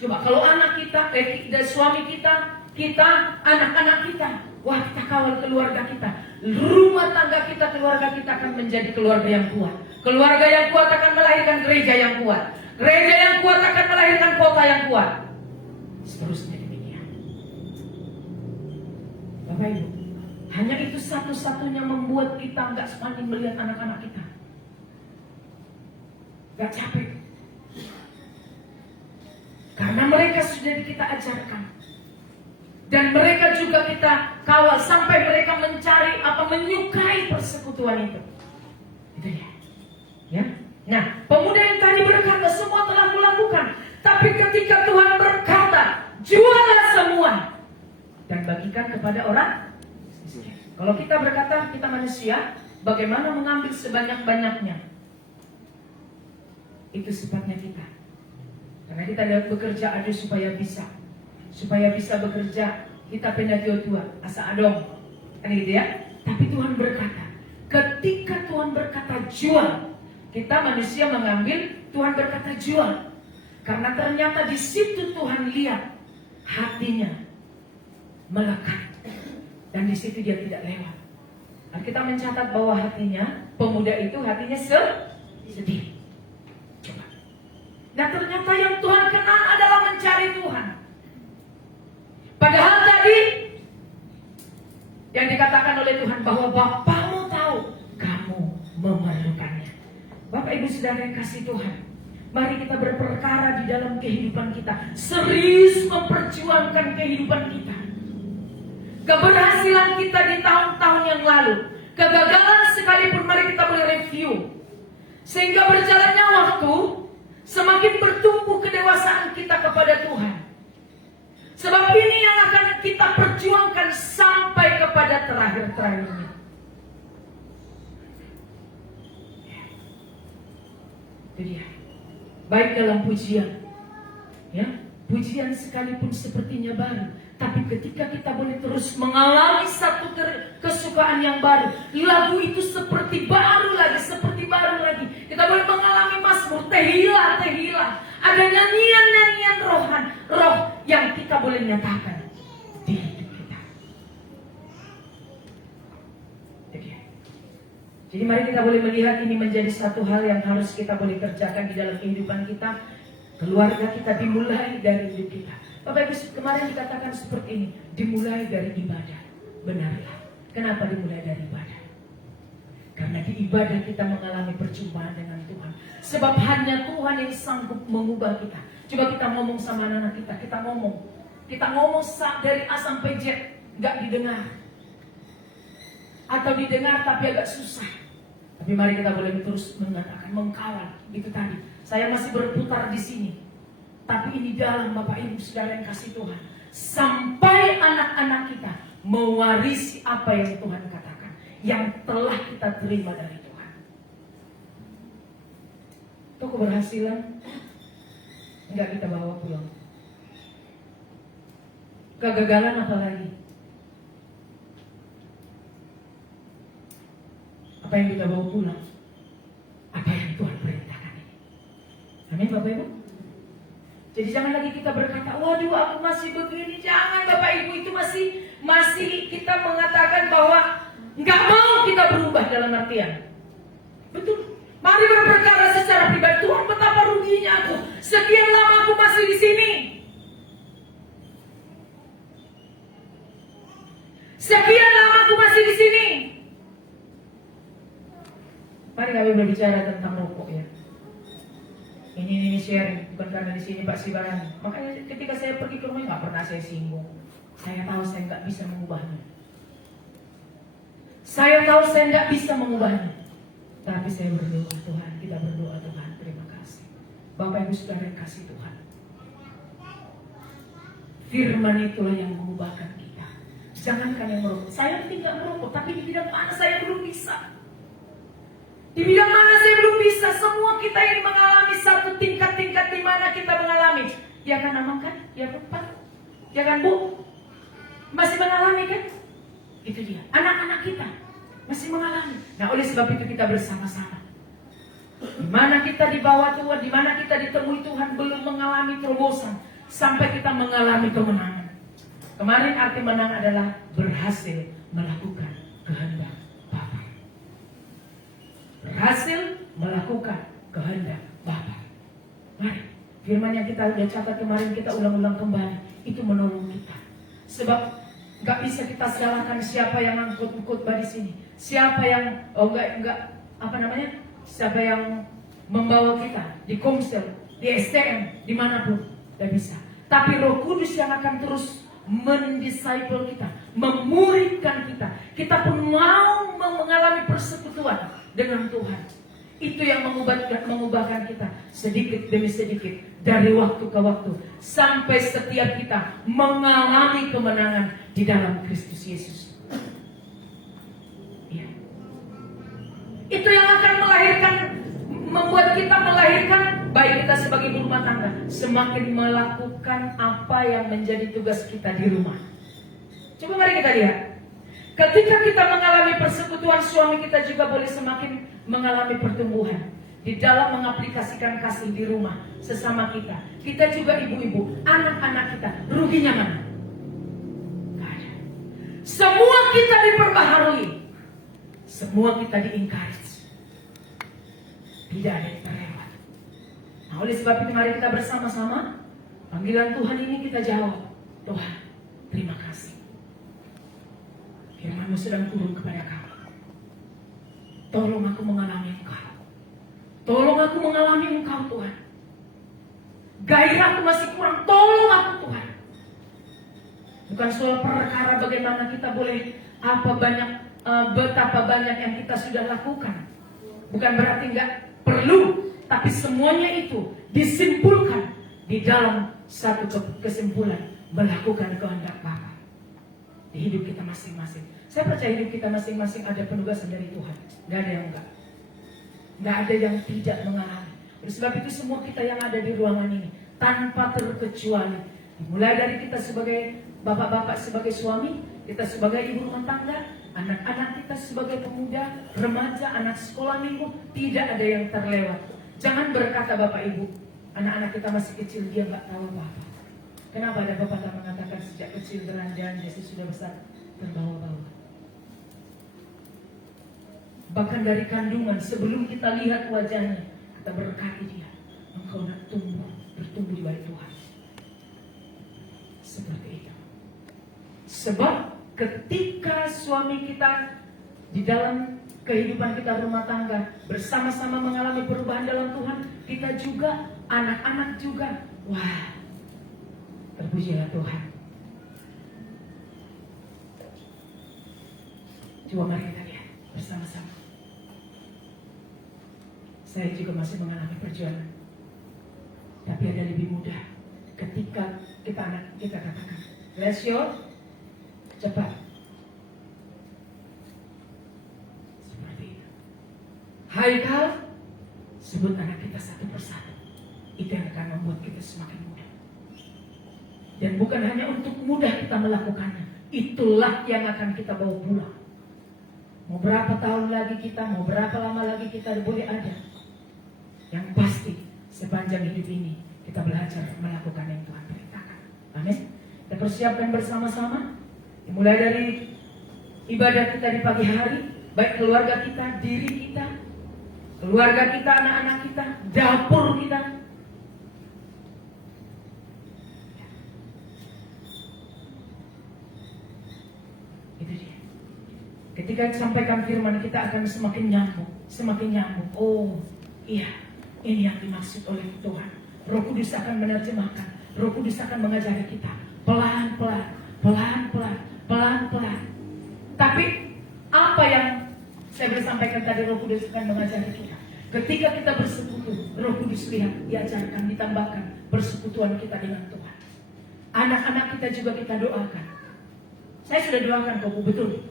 Coba kalau anak kita, dan suami kita, anak-anak kita, wah kita kawal keluarga kita, rumah tangga kita, keluarga kita akan menjadi keluarga yang kuat. Keluarga yang kuat akan melahirkan gereja yang kuat. Gereja yang kuat akan melahirkan kota yang kuat. Seterusnya demikian. Bapak Ibu, hanya itu satu-satunya membuat kita gak semakin melihat anak-anak kita. Gak capek. Karena mereka sudah kita ajarkan. Dan mereka juga kita kawal sampai mereka mencari menyukai persekutuan itu. Itu ya. Ya. Nah, pemuda yang tadi berkata semua telah kulakukan. Tapi ketika Tuhan berkata, jualah semua dan bagikan kepada orang. Kalau kita berkata kita manusia, bagaimana mengambil sebanyak-banyaknya? Itu sifatnya kita. Karena kita bekerja ada supaya bisa bekerja. Kita pendatio tua, asa adong, kan gitu ya. Tapi Tuhan berkata, ketika Tuhan berkata jual, Kita manusia mengambil, Tuhan berkata jual. Karena ternyata di situ Tuhan lihat hatinya melekat. Dan di situ dia tidak lewat. Nah, kita mencatat bahwa hatinya, pemuda itu hatinya sedih. Coba. Nah ternyata yang Tuhan kenal adalah mencari Tuhan. Padahal tadi yang dikatakan oleh Tuhan bahwa Bapamu tahu kamu memerlukannya. Bapak Ibu Saudara yang kasih Tuhan, mari kita berperkara di dalam kehidupan kita, serius memperjuangkan kehidupan kita. Keberhasilan kita di tahun-tahun yang lalu, kegagalan sekalipun, mari kita boleh review. Sehingga berjalannya waktu, semakin bertumbuh kedewasaan kita kepada Tuhan. Sebab ini yang akan kita perjuangkan sampai kepada terakhir-terakhirnya. Itu dia. Baik dalam pujian, ya, pujian sekalipun sepertinya baru, tapi ketika kita boleh terus mengalami satu kesukaan yang baru, lagu itu seperti baru lagi, seperti baru lagi. Kita boleh mengalami mazmur, tehila, ada nyanyian-nyanyian roh yang kita boleh nyatakan di hidup kita. Jadi mari kita boleh melihat ini menjadi satu hal yang harus kita boleh kerjakan di dalam kehidupan kita. Keluarga kita dimulai dari hidup kita. Bapak Ibu, kemarin dikatakan seperti ini, dimulai dari ibadah. Benarlah. Kenapa dimulai dari ibadah? Karena di ibadah kita mengalami perjumpaan dengan Tuhan. Sebab hanya Tuhan yang sanggup mengubah kita. Coba kita ngomong sama anak kita, kita ngomong dari A sampai Z, nggak didengar. Atau didengar tapi agak susah. Tapi mari kita boleh terus mengatakan, mengkawal. Itu tadi. Saya masih berputar di sini. Tapi ini dalam Bapak Ibu Saudara yang kasih Tuhan. Sampai anak-anak kita mewarisi apa yang Tuhan katakan. Yang telah kita terima dari Tuhan. Itu keberhasilan. Enggak kita bawa pulang. Kegagalan apa lagi? Apa yang kita bawa pulang? Apa yang Tuhan perintahkan ini? Amin Bapak Ibu. Jadi jangan lagi kita berkata, waduh aku masih begini. Jangan Bapak Ibu, itu masih kita mengatakan bahwa nggak mau kita berubah dalam artian. Betul. Mari berperkara secara pribadi. Tuhan, betapa ruginya aku. Sekian lama aku masih di sini. Sekian lama aku masih di sini. Mari kami berbicara tentang rokok ya. Ini sharing, bukan karena di sini Pak Sibarani. Makanya ketika saya pergi ke rumah nggak pernah saya singgung. Saya tahu saya nggak bisa mengubahnya. Saya tahu saya nggak bisa mengubahnya. Tapi saya berdoa Tuhan, kita berdoa Tuhan, terima kasih. Bapak Ibu Saudara yang kasih Tuhan. Firman itulah yang mengubahkan kita. Jangankan yang merokok. Saya tidak merokok, tapi di bidang mana saya belum bisa. Di bidang mana saya belum bisa. Semua kita ini mengalami satu tingkat-tingkat di mana kita mengalami. Ya kan Amang kan? Ya Pak? Ya kan Bu? Masih mengalami kan? Itu dia. Anak-anak kita masih mengalami. Nah oleh sebab itu kita bersama-sama. Di mana kita dibawa Tuhan, di mana kita ditemui Tuhan, belum mengalami terobosan sampai kita mengalami kemenangan. Kemarin arti menang adalah berhasil melakukan kehendak Bapa. Berhasil melakukan kehendak Bapa. Mari, firman yang kita udah catat kemarin kita ulang-ulang kembali, itu menolong kita. Sebab nggak bisa kita salahkan siapa yang angkut khotbah di sini, siapa yang siapa yang membawa kita di Komsel, di STM, dimanapun, nggak bisa. Tapi Roh Kudus yang akan terus mendisciple kita, memuridkan kita. Kita pun mau mengalami persekutuan dengan Tuhan. Itu yang mengubahkan kita sedikit demi sedikit dari waktu ke waktu sampai setiap kita mengalami kemenangan di dalam Kristus Yesus. Ya. Itu yang akan membuat kita melahirkan, baik kita sebagai ibu rumah tangga, semakin melakukan apa yang menjadi tugas kita di rumah. Coba mari kita lihat. Ketika kita mengalami persekutuan, suami kita juga boleh semakin mengalami pertumbuhan. di dalam mengaplikasikan kasih di rumah sesama kita. Kita juga ibu-ibu, anak-anak kita, ruginya mana? Gak ada. Semua kita diperbaharui, semua kita di-encourage. Tidak ada yang terlewat. Nah, oleh sebab itu mari kita bersama-sama panggilan Tuhan ini kita jawab. Tuhan, terima kasih. Firman-Mu sedang turun kepada kami. Tolong aku mengalami Engkau. Tolong aku mengalami Engkau Tuhan. Gairahku masih kurang, tolong aku Tuhan. Bukan soal perkara bagaimana kita boleh betapa banyak yang kita sudah lakukan. Bukan berarti nggak perlu, tapi semuanya itu disimpulkan di dalam satu kesimpulan, melakukan kehendak Bapa di hidup kita masing-masing. Saya percaya hidup kita masing-masing ada penugasan dari Tuhan. Gak ada yang enggak. Gak ada yang tidak mengalami. Oleh sebab itu semua kita yang ada di ruangan ini, tanpa terkecuali, mulai dari kita sebagai bapak-bapak sebagai suami, kita sebagai ibu rumah tangga, anak-anak kita sebagai pemuda, remaja, anak sekolah minggu, tidak ada yang terlewat. Jangan berkata Bapak Ibu, anak-anak kita masih kecil, dia gak tahu apa-apa. Kenapa ada pepatah mengatakan sejak kecil beranjak, dia sudah besar terbawa-bawa. Bahkan dari kandungan, sebelum kita lihat wajahnya, kita berkati dia, engkau nak bertumbuh di bait Tuhan. Seperti itu. Sebab ketika suami kita di dalam kehidupan kita rumah tangga bersama-sama mengalami perubahan dalam Tuhan, kita juga, anak-anak juga, wah, terpujilah Tuhan. Coba mari kita lihat bersama-sama. Saya juga masih mengalami perjuangan, tapi ada lebih mudah ketika kita katakan, Lesio, cepat. Seperti itu. Haikal, sebut anak kita satu persatu. Itu yang akan membuat kita semakin mudah. Dan bukan hanya untuk mudah kita melakukannya, itulah yang akan kita bawa pulang. Mau berapa tahun lagi kita, mau berapa lama lagi kita boleh ada. Yang pasti sepanjang hidup ini kita belajar melakukan yang Tuhan perintahkan. Amin. Kita persiapkan bersama-sama. Mulai dari ibadah kita di pagi hari, baik keluarga kita, diri kita, keluarga kita, anak-anak kita, dapur kita. Itu dia. Ketika sampaikan firman, kita akan semakin nyambung, semakin nyambung. Oh, iya. Ini yang dimaksud oleh Tuhan. Roh Kudus akan menerjemahkan. Roh Kudus akan mengajari kita pelan-pelan, pelan-pelan, pelan-pelan. Tapi apa yang saya bersampaikan tadi, Roh Kudus akan mengajari kita. Ketika kita bersekutu, Roh Kudus lihat, diajarkan, ditambahkan persekutuan kita dengan Tuhan. Anak-anak kita juga kita doakan. Saya sudah doakan kok, betul.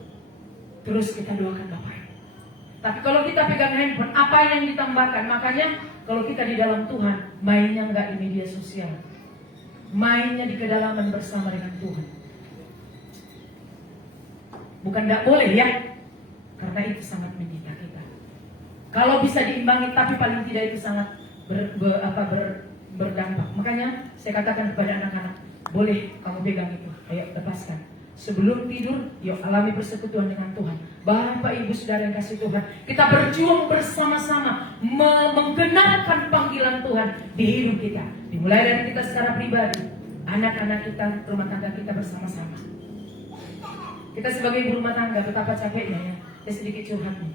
Terus kita doakan Bapak. Tapi kalau kita pegang handphone, apa yang ditambahkan? Makanya kalau kita di dalam Tuhan, mainnya enggak di media sosial. Mainnya di kedalaman bersama dengan Tuhan. Bukan enggak boleh ya, karena itu sangat menyita kita. Kalau bisa diimbangi, tapi paling tidak itu sangat berdampak. Makanya saya katakan kepada anak-anak, boleh kamu pegang itu, ayo lepaskan. Sebelum tidur, yuk alami persekutuan dengan Tuhan. Bapak, Ibu, Saudara yang kasih Tuhan, kita berjuang bersama-sama menggenapkan panggilan Tuhan di hidup kita. Dimulai dari kita secara pribadi, anak-anak kita, rumah tangga kita bersama-sama. Kita sebagai ibu rumah tangga, betapa capeknya ya. Saya sedikit curhat nih,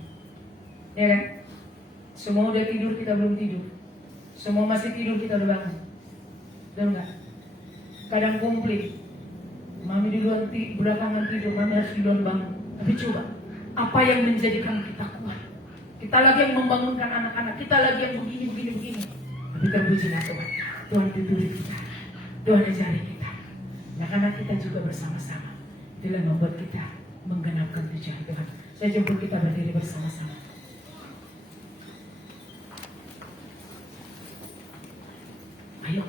ya kan? Semua udah tidur, kita belum tidur. Semua masih tidur, kita udah bangun. Betul nggak? Kadang komplit. Mami duluan belakangan tidur, mami harus duluan bangun. Tapi coba, apa yang menjadikan kita kuat? Kita lagi yang membangunkan anak-anak, kita lagi yang begini. Tapi terpujilah Tuhan. Tuhan tuntuni kita, Tuhan ajari kita. Anak-anak kita juga bersama-sama. Itulah yang membuat kita menggenapkan tujuan Tuhan. Saya jemput kita berdiri bersama-sama. Ayo.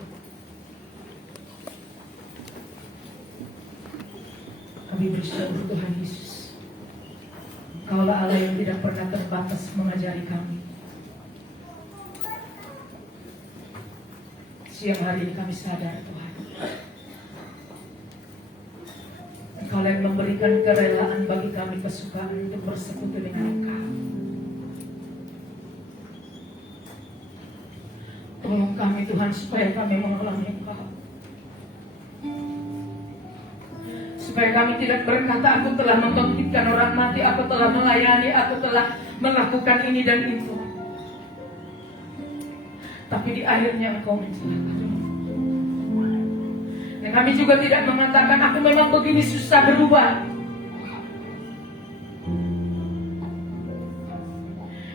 Kami bersyukur Tuhan Yesus. Engkaulah Allah yang tidak pernah terbatas mengajari kami. Siang hari ini kami sadar Tuhan, Engkau yang memberikan kerelaan bagi kami kesukaan untuk bersekutu dengan Engkau. Tolong kami Tuhan supaya kami mengalami Engkau, supaya kami tidak berkata aku telah membangkitkan orang mati, aku telah melayani, aku telah melakukan ini dan itu, tapi di akhirnya Engkau mencelakakan. Dan kami juga tidak mengatakan aku memang begini susah berubah.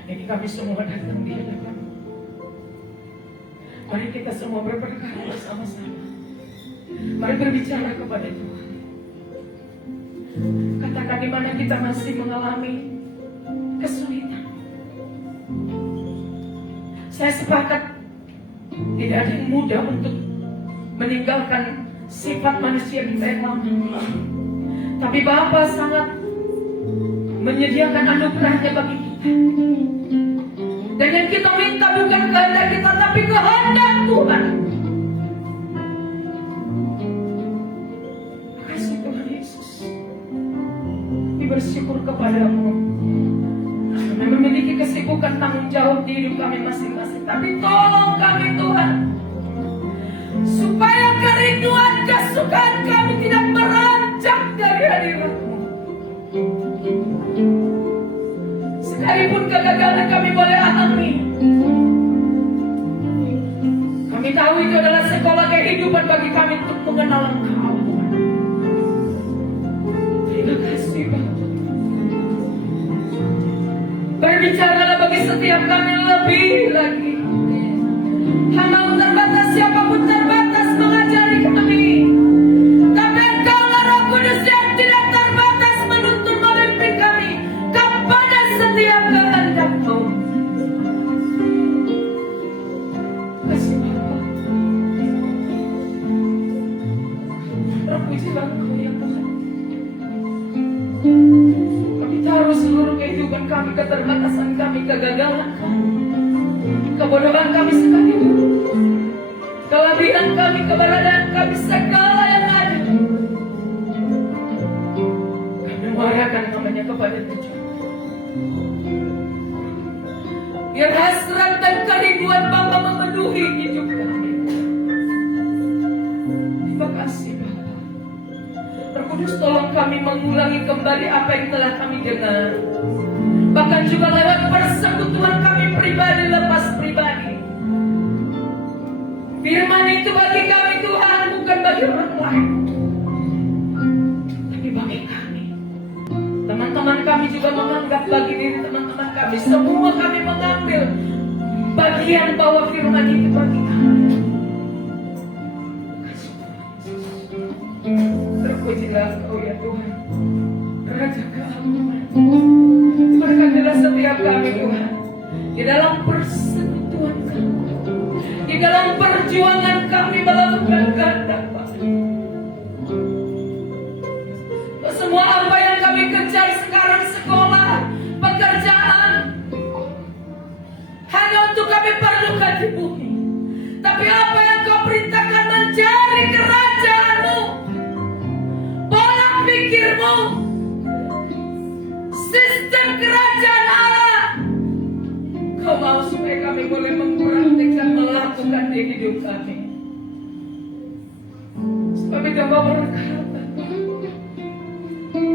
Ini kami semua datang di hadapan. Mari kita semua berperkara bersama-sama. Mari berbicara kepada Tuhan. Katakan di mana kita masih mengalami kesulitan. Saya sepakat tidak ada yang mudah untuk meninggalkan sifat manusia kita yang lama. Tapi Bapa sangat menyediakan anugerahnya bagi kita. Dan yang kita minta bukan kehendak kita, tapi kehendak Tuhan. Kasih Tuhan Yesus. Kami bersyukur kepadamu. Kami memiliki kesibukan tanggung jawab di hidup kami masing-masing. Tapi tolong kami Tuhan, supaya kerinduan kesukaan kami tidak beranjak dari hadirat-Mu. Sekalipun kegagalan kami boleh alami, kami tahu itu adalah sekolah kehidupan bagi kami untuk mengenal Engkau. Terima kasih Bapak. Berbicaralah bagi setiap kami lebih lagi. Hamba terbatas, siapapun terbatas mengajari kami. Tapi Engkau Roh Kudus yang tidak terbatas menuntun memimpin kami kepada setiap kehendak-Mu. Kasih Bapa. Terpujilah Engkau ya Tuhan. Kami taruh seluruh kehidupan kami, keterbatasan kami, kegagalan kami, kebodohan kami sekalipun, kelebihan kami, keberadaan kami, segala yang ada, kami muliakan namanya kepada Tuhan. Biar hasrat dan kerinduan Bapa memenuhi hidup kami. Terima kasih Bapa. Roh Kudus tolong kami mengulangi kembali apa yang telah kami dengar, bahkan juga lewat persekutuan kami pribadi lepas pribadi. Firman itu bagi kami Tuhan, bukan bagi orang lain, tapi bagi kami. Teman-teman kami juga menganggap bagi diri teman-teman kami. Semua kami mengambil bagian bahwa firman itu bagi kami. Terpujilah Engkau ya Tuhan, Raja keagungan. Berkatilah setiap kami Tuhan, di dalam persekutuan kami, di dalam perjuangan kami melakukan kehendak Bapa. Semua apa yang kami kejar sekarang, sekolah, pekerjaan, hanya untuk kami perlukan di bumi. Tapi apa yang Kau perintahkan mencari kerajaan-Mu, pola pikir-Mu, sistem kerajaan Allah, Kau mau supaya kami boleh mempraktikkan, melakukan di hidup kami. Kami coba berkata,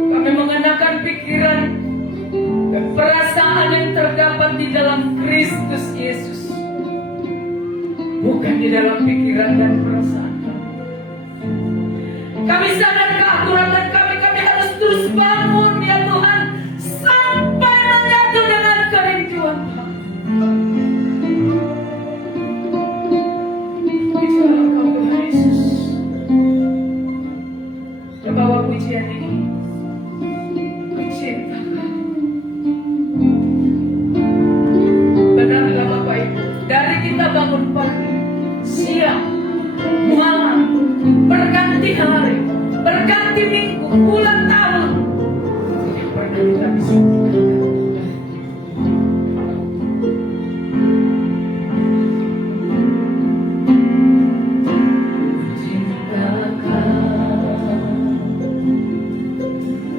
kami mengenakan pikiran dan perasaan yang terdapat di dalam Kristus Yesus, bukan di dalam pikiran dan perasaan kami. Kami sadar keakuratan kami harus terus bangun ya Tuhan, sampai menyatu dengan kerinduan kami. Bicara Kau Tuhan Yesus, ya bawa pujian ini. Kucinta Kau. Benarlah Bapak Ibu, dari kita bangun pagi, siang, malam, berganti hari, berganti minggu, bulan tahun,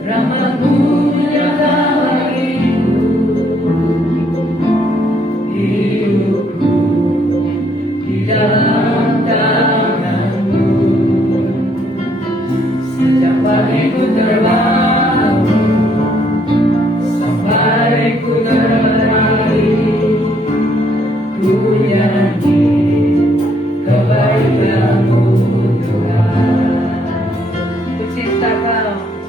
Rahmat-Mu menyertai hidupku di dalam tangan-Mu. Sejak pagi ku terbangun sampai ku terlahir, ku nyanyi kebaikan-Mu Tuhan. Ku cinta Kau.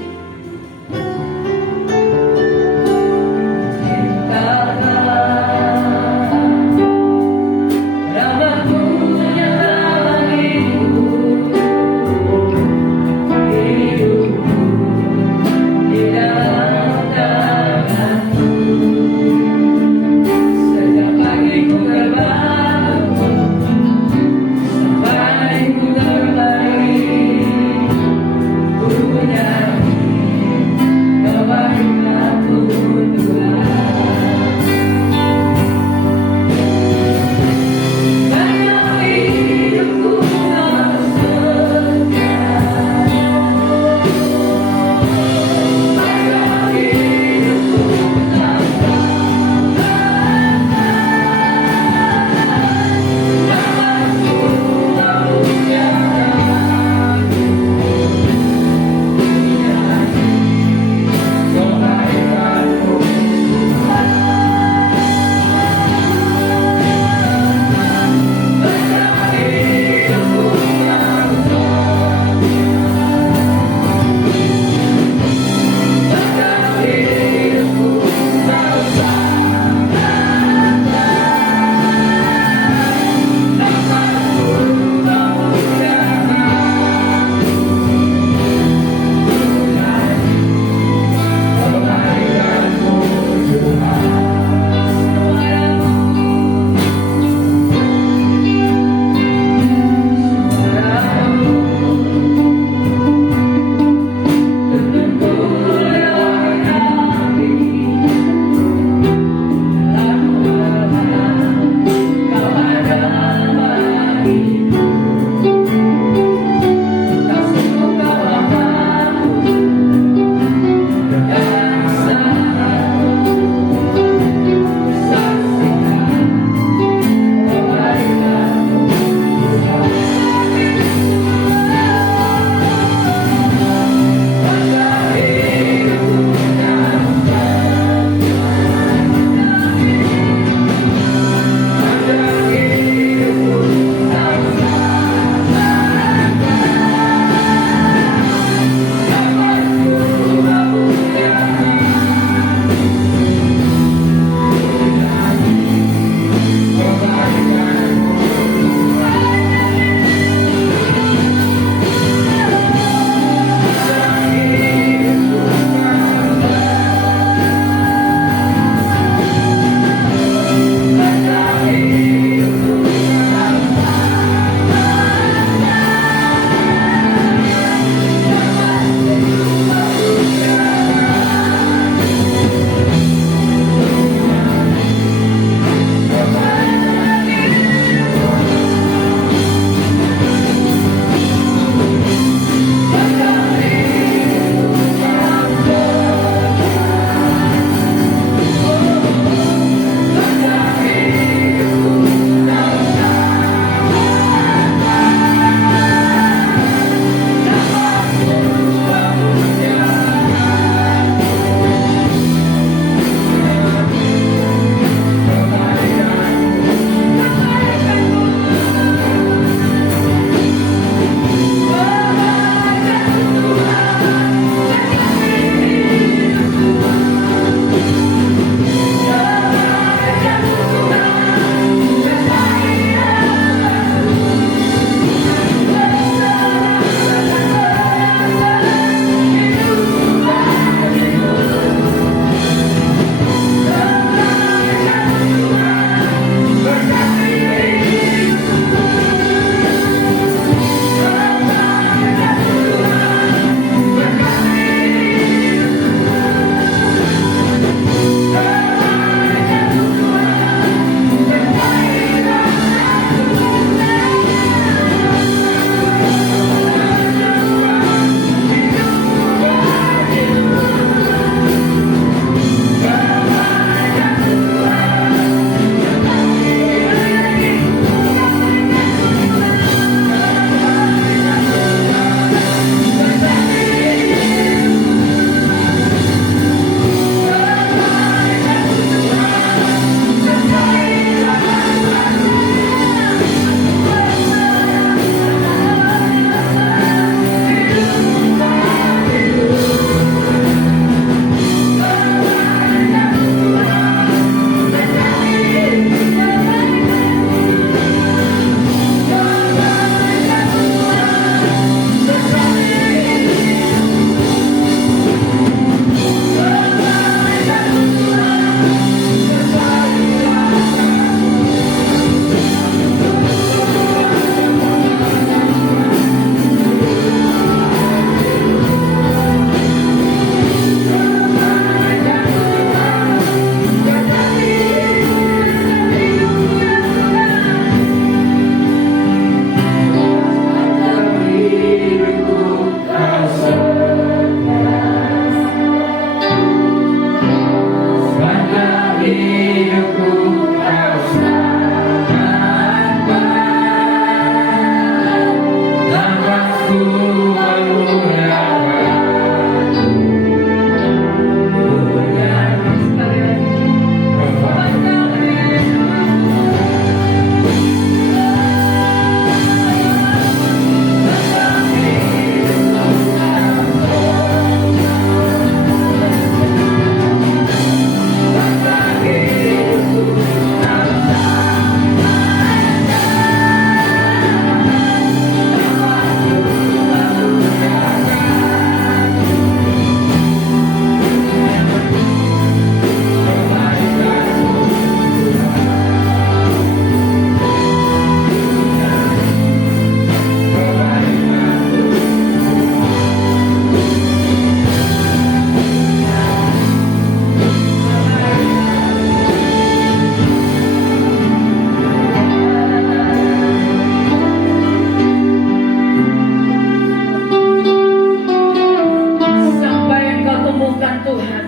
Tuhan,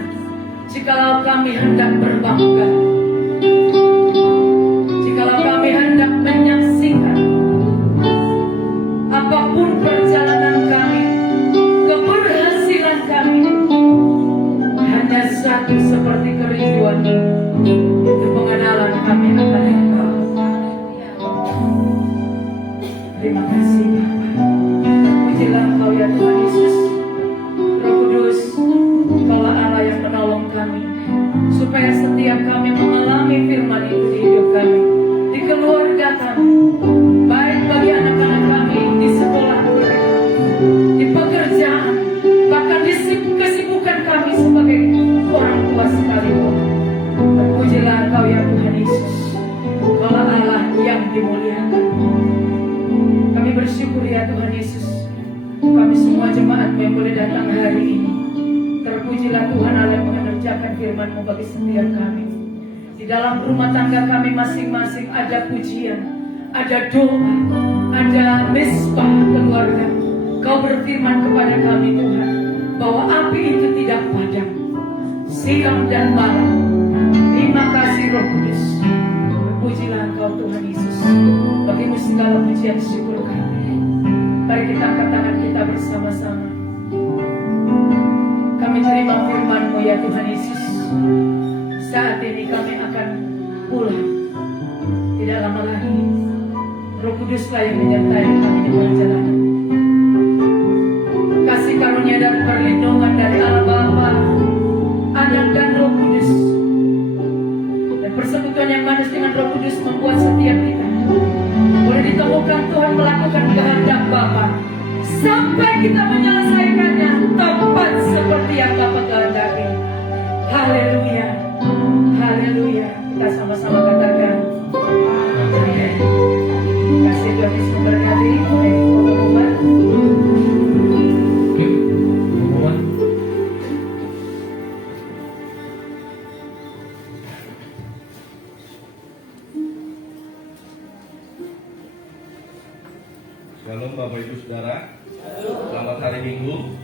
jikalau kami hendak berbangga, jikalau kami hendak menyaksikan apapun perjalanan kami, keberhasilan kami, hanya satu seperti kerinduan, itu pengenalan kami akan Engkau. Terima kasih Bapa. Pujilah Engkau ya Tuhan Yesus. Roh Kudus, Engkaulah Allah yang menolong kami, supaya setiap kami mengalami firman itu di hidup kami, di keluarga kami, baik bagi anak-anak kami, di sekolah mereka, di pekerjaan, bahkan di kesibukan kami sebagai orang tua sekalipun. Terpujilah Engkau ya Tuhan Yesus, Engkaulah Allah yang dimuliakan. Kami bersyukur ya Tuhan Yesus, kami semua jemaat yang boleh datang hari ini. Terpujilah Tuhan Allah yang mengerjakan firman-Mu bagi setiap kami. Di dalam rumah tangga kami masing-masing ada pujian, ada doa, ada misbah keluarga. Kau berfirman kepada kami Tuhan, bahwa api itu tidak padam siang dan malam. Terima kasih Roh Kudus. Terpujilah Engkau Tuhan Yesus. Bagimu segala pujian syukur kami. Mari kita angkat tangan kita bersama-sama. Kami terima firman-Mu ya Tuhan Yesus. Saat ini kami akan pulang. Tidak lama lagi Roh Kuduslah yang menyertai kami di perjalanan. Kasih karunia dan perlindungan dari Allah Bapa, Anak dan Roh Kudus, dan persekutuan yang manis dengan Roh Kudus membuat setiap kita boleh ditemukan Tuhan melakukan kehendak Bapa sampai kita menyelesaikannya tepat seperti yang Bapa kehendaki. Haleluya, haleluya. Kita sama-sama katakan amin. Kasih Tuhan Yesus memberkati. Pengumuman. Pengumuman. Shalom Bapak Ibu Saudara. Selamat hari Minggu.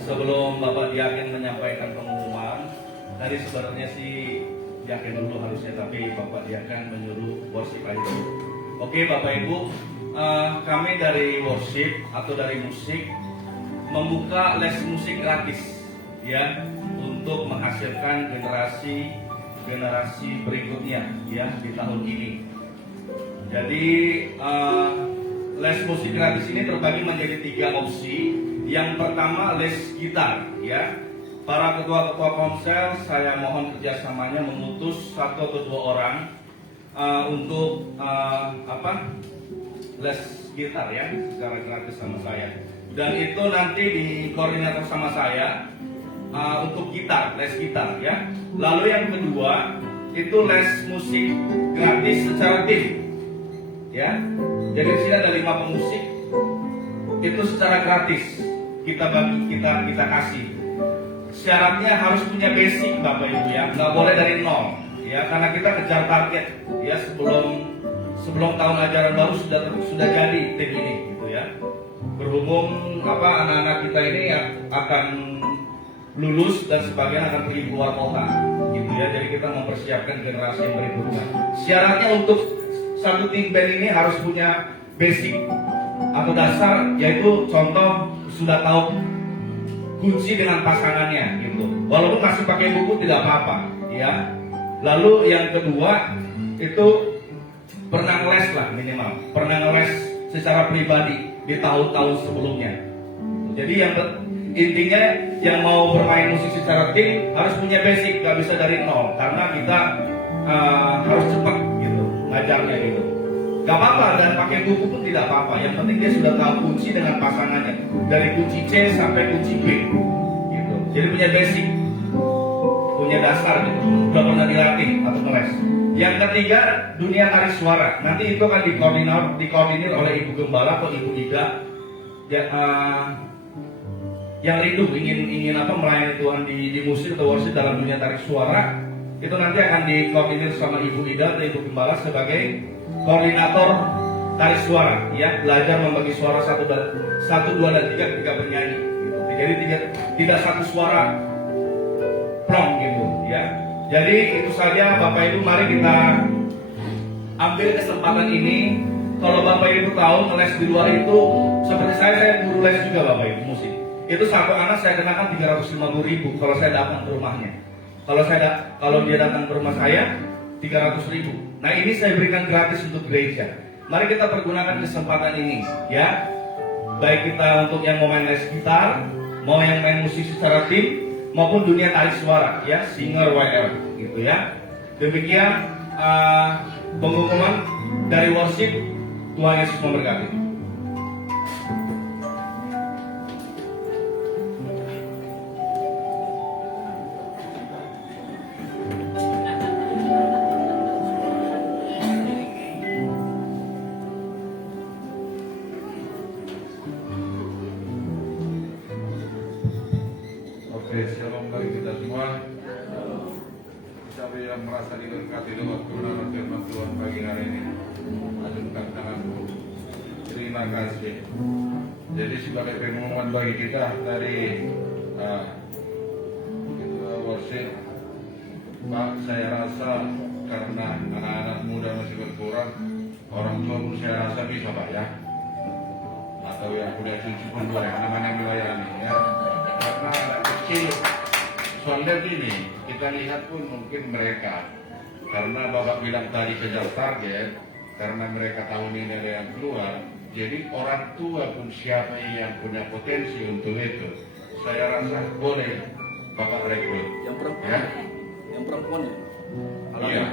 Sebelum Bapak Diaken menyampaikan pengumuman, tadi sebenarnya sih Diaken dulu harusnya, tapi Bapak Diaken menyuruh worship aja dulu. Oke Bapak Ibu, kami dari worship atau dari musik membuka les musik gratis ya, untuk menghasilkan generasi berikutnya ya di tahun ini. Jadi les musik gratis ini terbagi menjadi 3 opsi. Yang pertama les gitar ya. Para ketua-ketua komsel saya mohon kerjasamanya mengutus 1 atau 2 orang untuk les gitar ya secara gratis sama saya. Dan itu nanti dikoordinator sama saya untuk gitar, les gitar ya. Lalu yang kedua itu les musik gratis secara tim ya. Jadi di sini ada 5 pemusik, itu secara gratis kita kasih. Syaratnya harus punya basic Bapak Ibu ya, nggak boleh dari nol ya, karena kita kejar target ya, sebelum tahun ajaran baru sudah jadi tim ini gitu ya. Berhubung anak-anak kita ini akan lulus dan sebagian akan pergi keluar kota gitu ya, jadi kita mempersiapkan generasi yang berikutnya. Syaratnya untuk satu tim band ini harus punya basic atau dasar, yaitu contoh sudah tahu kunci dengan pasangannya gitu. Walaupun masih pakai buku tidak apa-apa ya. Lalu yang kedua itu pernah les lah minimal, pernah les secara pribadi di tahun-tahun sebelumnya. Jadi yang intinya yang mau bermain musik secara tim harus punya basic, gak bisa dari nol, karena kita harus cepat gitu ngajarnya gitu. Gak apa-apa, dan pakai buku pun tidak apa-apa. Yang penting dia sudah tahu kunci dengan pasangannya, dari kunci C sampai kunci B gitu. Jadi punya basic, punya dasar gitu, sudah pernah dilatih atau ngeles. Yang ketiga, dunia tari suara. Nanti itu akan dikoordinir oleh Ibu Gembala atau Ibu Ida ya, yang rindu ingin melayani Tuhan di musik atau worship dalam dunia tarik suara. Itu nanti akan dikoordinir sama Ibu Ida atau Ibu Gembala sebagai koordinator tarik suara ya, belajar membagi suara 1, 2, dan 3 ketika bernyanyi gitu. Jadi tidak satu suara Jadi itu saja Bapak Ibu, mari kita ambil kesempatan ini. Kalau Bapak Ibu tahu ngeles di luar itu seperti saya guru les juga Bapak Ibu musik. Itu satu anak saya kenakan 350.000 kalau saya datang ke rumahnya. Kalau dia datang ke rumah saya 300.000. Nah ini saya berikan gratis untuk gereja. Mari kita pergunakan kesempatan ini ya. Baik kita untuk yang mau main les gitar, mau yang main musik secara tim, maupun dunia tarik suara ya, singer whatever gitu ya. Demikian pengumuman dari worship. Tuhan Yesus memberkati. Oke, shalom bagi kita semua. Siapa yang merasa diberkati dengan kebenaran firman Tuhan pagi hari ini, acungkan tanganmu. Terima kasih. Jadi sebagai pengumuman bagi kita dari ketua worship, Pak, saya rasa karena anak-anak muda masih berkurang, orang tua pun saya rasa bisa Pak ya, atau yang udah cucu pun boleh, anak-anak melayani ya. Karena anak kecil, soalnya gini, kita lihat pun mungkin mereka, karena Bapak bilang tadi kejar target, karena mereka tahun ini ada yang keluar, jadi orang tua pun siapa yang punya potensi untuk itu, saya rasa boleh Bapak rekrut. Yang perempuan, Ya? yang perempuan ya. Iya.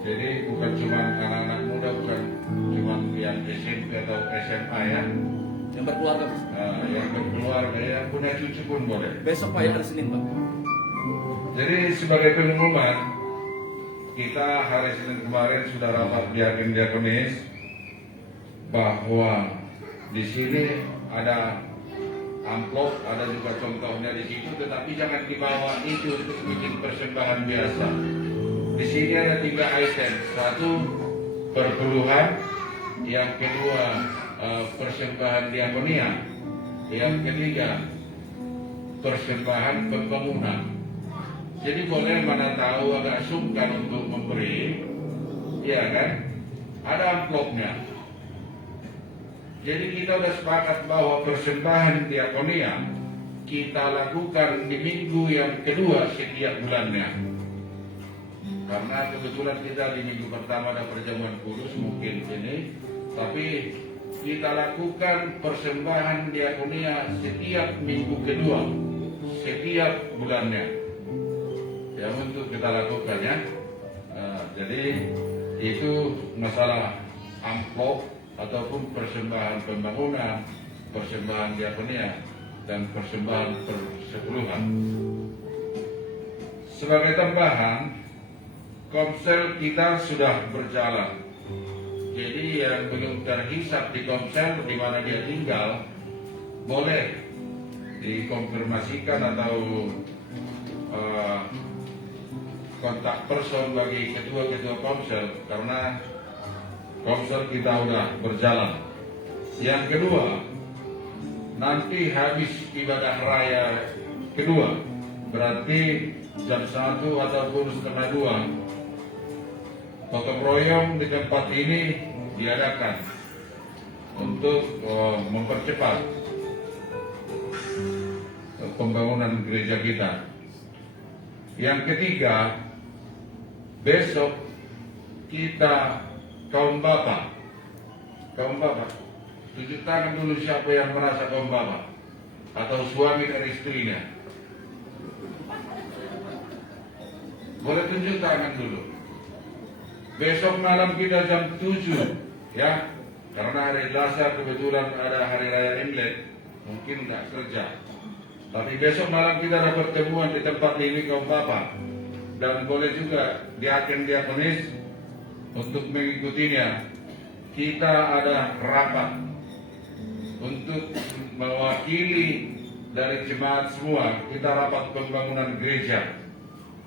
Jadi bukan cuma anak-anak muda, bukan cuma yang SMP atau SMA ya. Yang berkeluarga. Yang berkeluarga, yang punya cucu pun boleh. Besok Pak ya, hari Senin Pak. Jadi sebagai pengumuman, kita hari Senin kemarin sudah rapat diaken-diakonis bahwa di sini ada amplop, ada juga contohnya di situ, tetapi jangan dibawa itu untuk bikin persembahan biasa. Di sini ada 3 item, satu perpuluhan, yang kedua persembahan diakonia, yang ketiga persembahan pembangunan. Jadi boleh mana tahu agak sungkan untuk memberi, ya kan? Ada amplopnya. Jadi kita sudah sepakat bahwa persembahan diakonia kita lakukan di minggu yang kedua setiap bulannya. Karena kebetulan kita di minggu pertama ada perjamuan kudus mungkin ini, tapi kita lakukan persembahan diakonia setiap minggu kedua setiap bulannya. Ya untuk kita lakukan ya. Jadi itu masalah amplop ataupun persembahan pembangunan, persembahan diakonia, dan persembahan persepuluhan. Sebagai tambahan, komsel kita sudah berjalan. Jadi yang belum terhisap di komsel di mana dia tinggal, boleh dikonfirmasikan atau kontak person bagi ketua-ketua komsel, karena komsel kita udah berjalan. Yang kedua, nanti habis ibadah raya kedua, berarti jam 1 ataupun setengah 2, gotong royong di tempat ini diadakan untuk mempercepat pembangunan gereja kita. Yang ketiga, besok kita kaum bapak, tunjuk tangan dulu siapa yang merasa kaum bapak atau suami dan istrinya. Boleh tunjuk tangan dulu. Besok malam kita jam 7 ya, karena hari dasar kebetulan ada hari raya Imlek, mungkin nggak kerja. Tapi besok malam kita ada pertemuan di tempat ini kaum bapak, dan boleh juga diaken-diakonis untuk mengikutinya. Kita ada rapat untuk mewakili dari jemaat semua, kita rapat pembangunan gereja.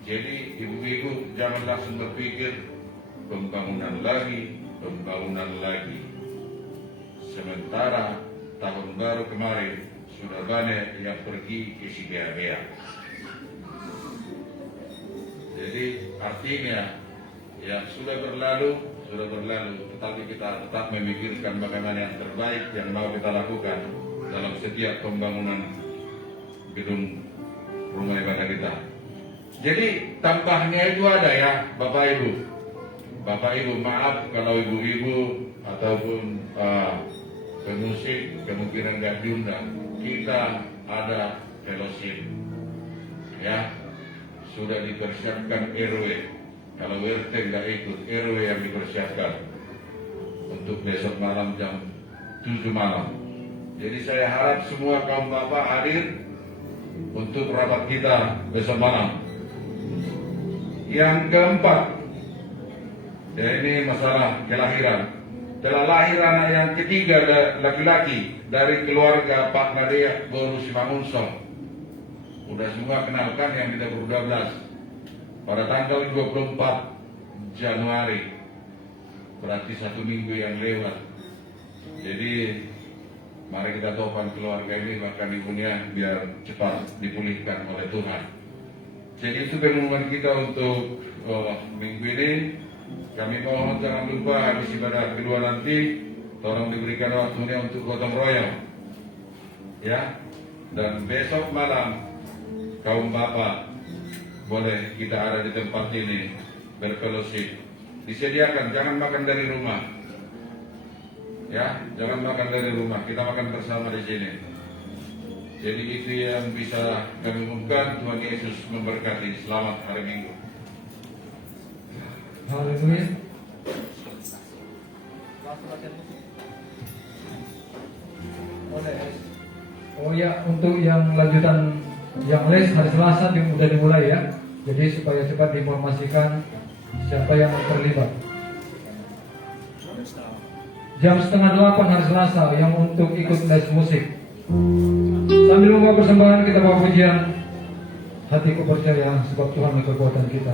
Jadi ibu-ibu jangan langsung berpikir pembangunan lagi. Sementara tahun baru kemarin sudah banyak yang pergi ke si bea-bea. Jadi artinya yang sudah berlalu, tetapi kita tetap memikirkan bagaimana yang terbaik yang mau kita lakukan dalam setiap pembangunan gedung rumah ibadah kita. Jadi tampaknya itu ada ya, Bapak Ibu, maaf kalau ibu-ibu ataupun pemusik kemungkinan nggak diundang. Kita ada fellowship, ya, sudah dipersiapkan RW. Kalau RT nggak ikut, RW yang dipersiapkan untuk besok malam jam 7 malam. Jadi saya harap semua kaum bapak hadir untuk rapat kita besok malam. Yang keempat, ya ini masalah kelahiran. Telah lahir anak yang ketiga laki-laki dari keluarga Pak Nadia Boru Simangunso. Udah semua kenalkan yang kita 12 pada tanggal 24 Januari, berarti 1 minggu yang lewat. Jadi mari kita topan keluarga ini, bahkan ibunya biar cepat dipulihkan oleh Tuhan. Jadi itu pengumuman kita untuk minggu ini. Kami mohon jangan lupa habis ibadah kedua nanti tolong diberikan waktunya untuk gotong royong, ya. Dan besok malam kaum bapak boleh kita ada di tempat ini berfellowship. Disediakan, jangan makan dari rumah, ya, jangan makan dari rumah. Kita makan bersama di sini. Jadi itu yang bisa kami umumkan. Tuhan Yesus memberkati. Selamat hari Minggu. Haleluya. Oh ya, untuk yang lanjutan yang les hari Selasa yang sudah dimulai ya. Jadi supaya cepat diinformasikan siapa yang terlibat. Jam 7:30 hari Selasa yang untuk ikut les musik. Sambil membawa persembahan kita bawa pujian. Hatiku percaya sebab Tuhan kekuatan kita.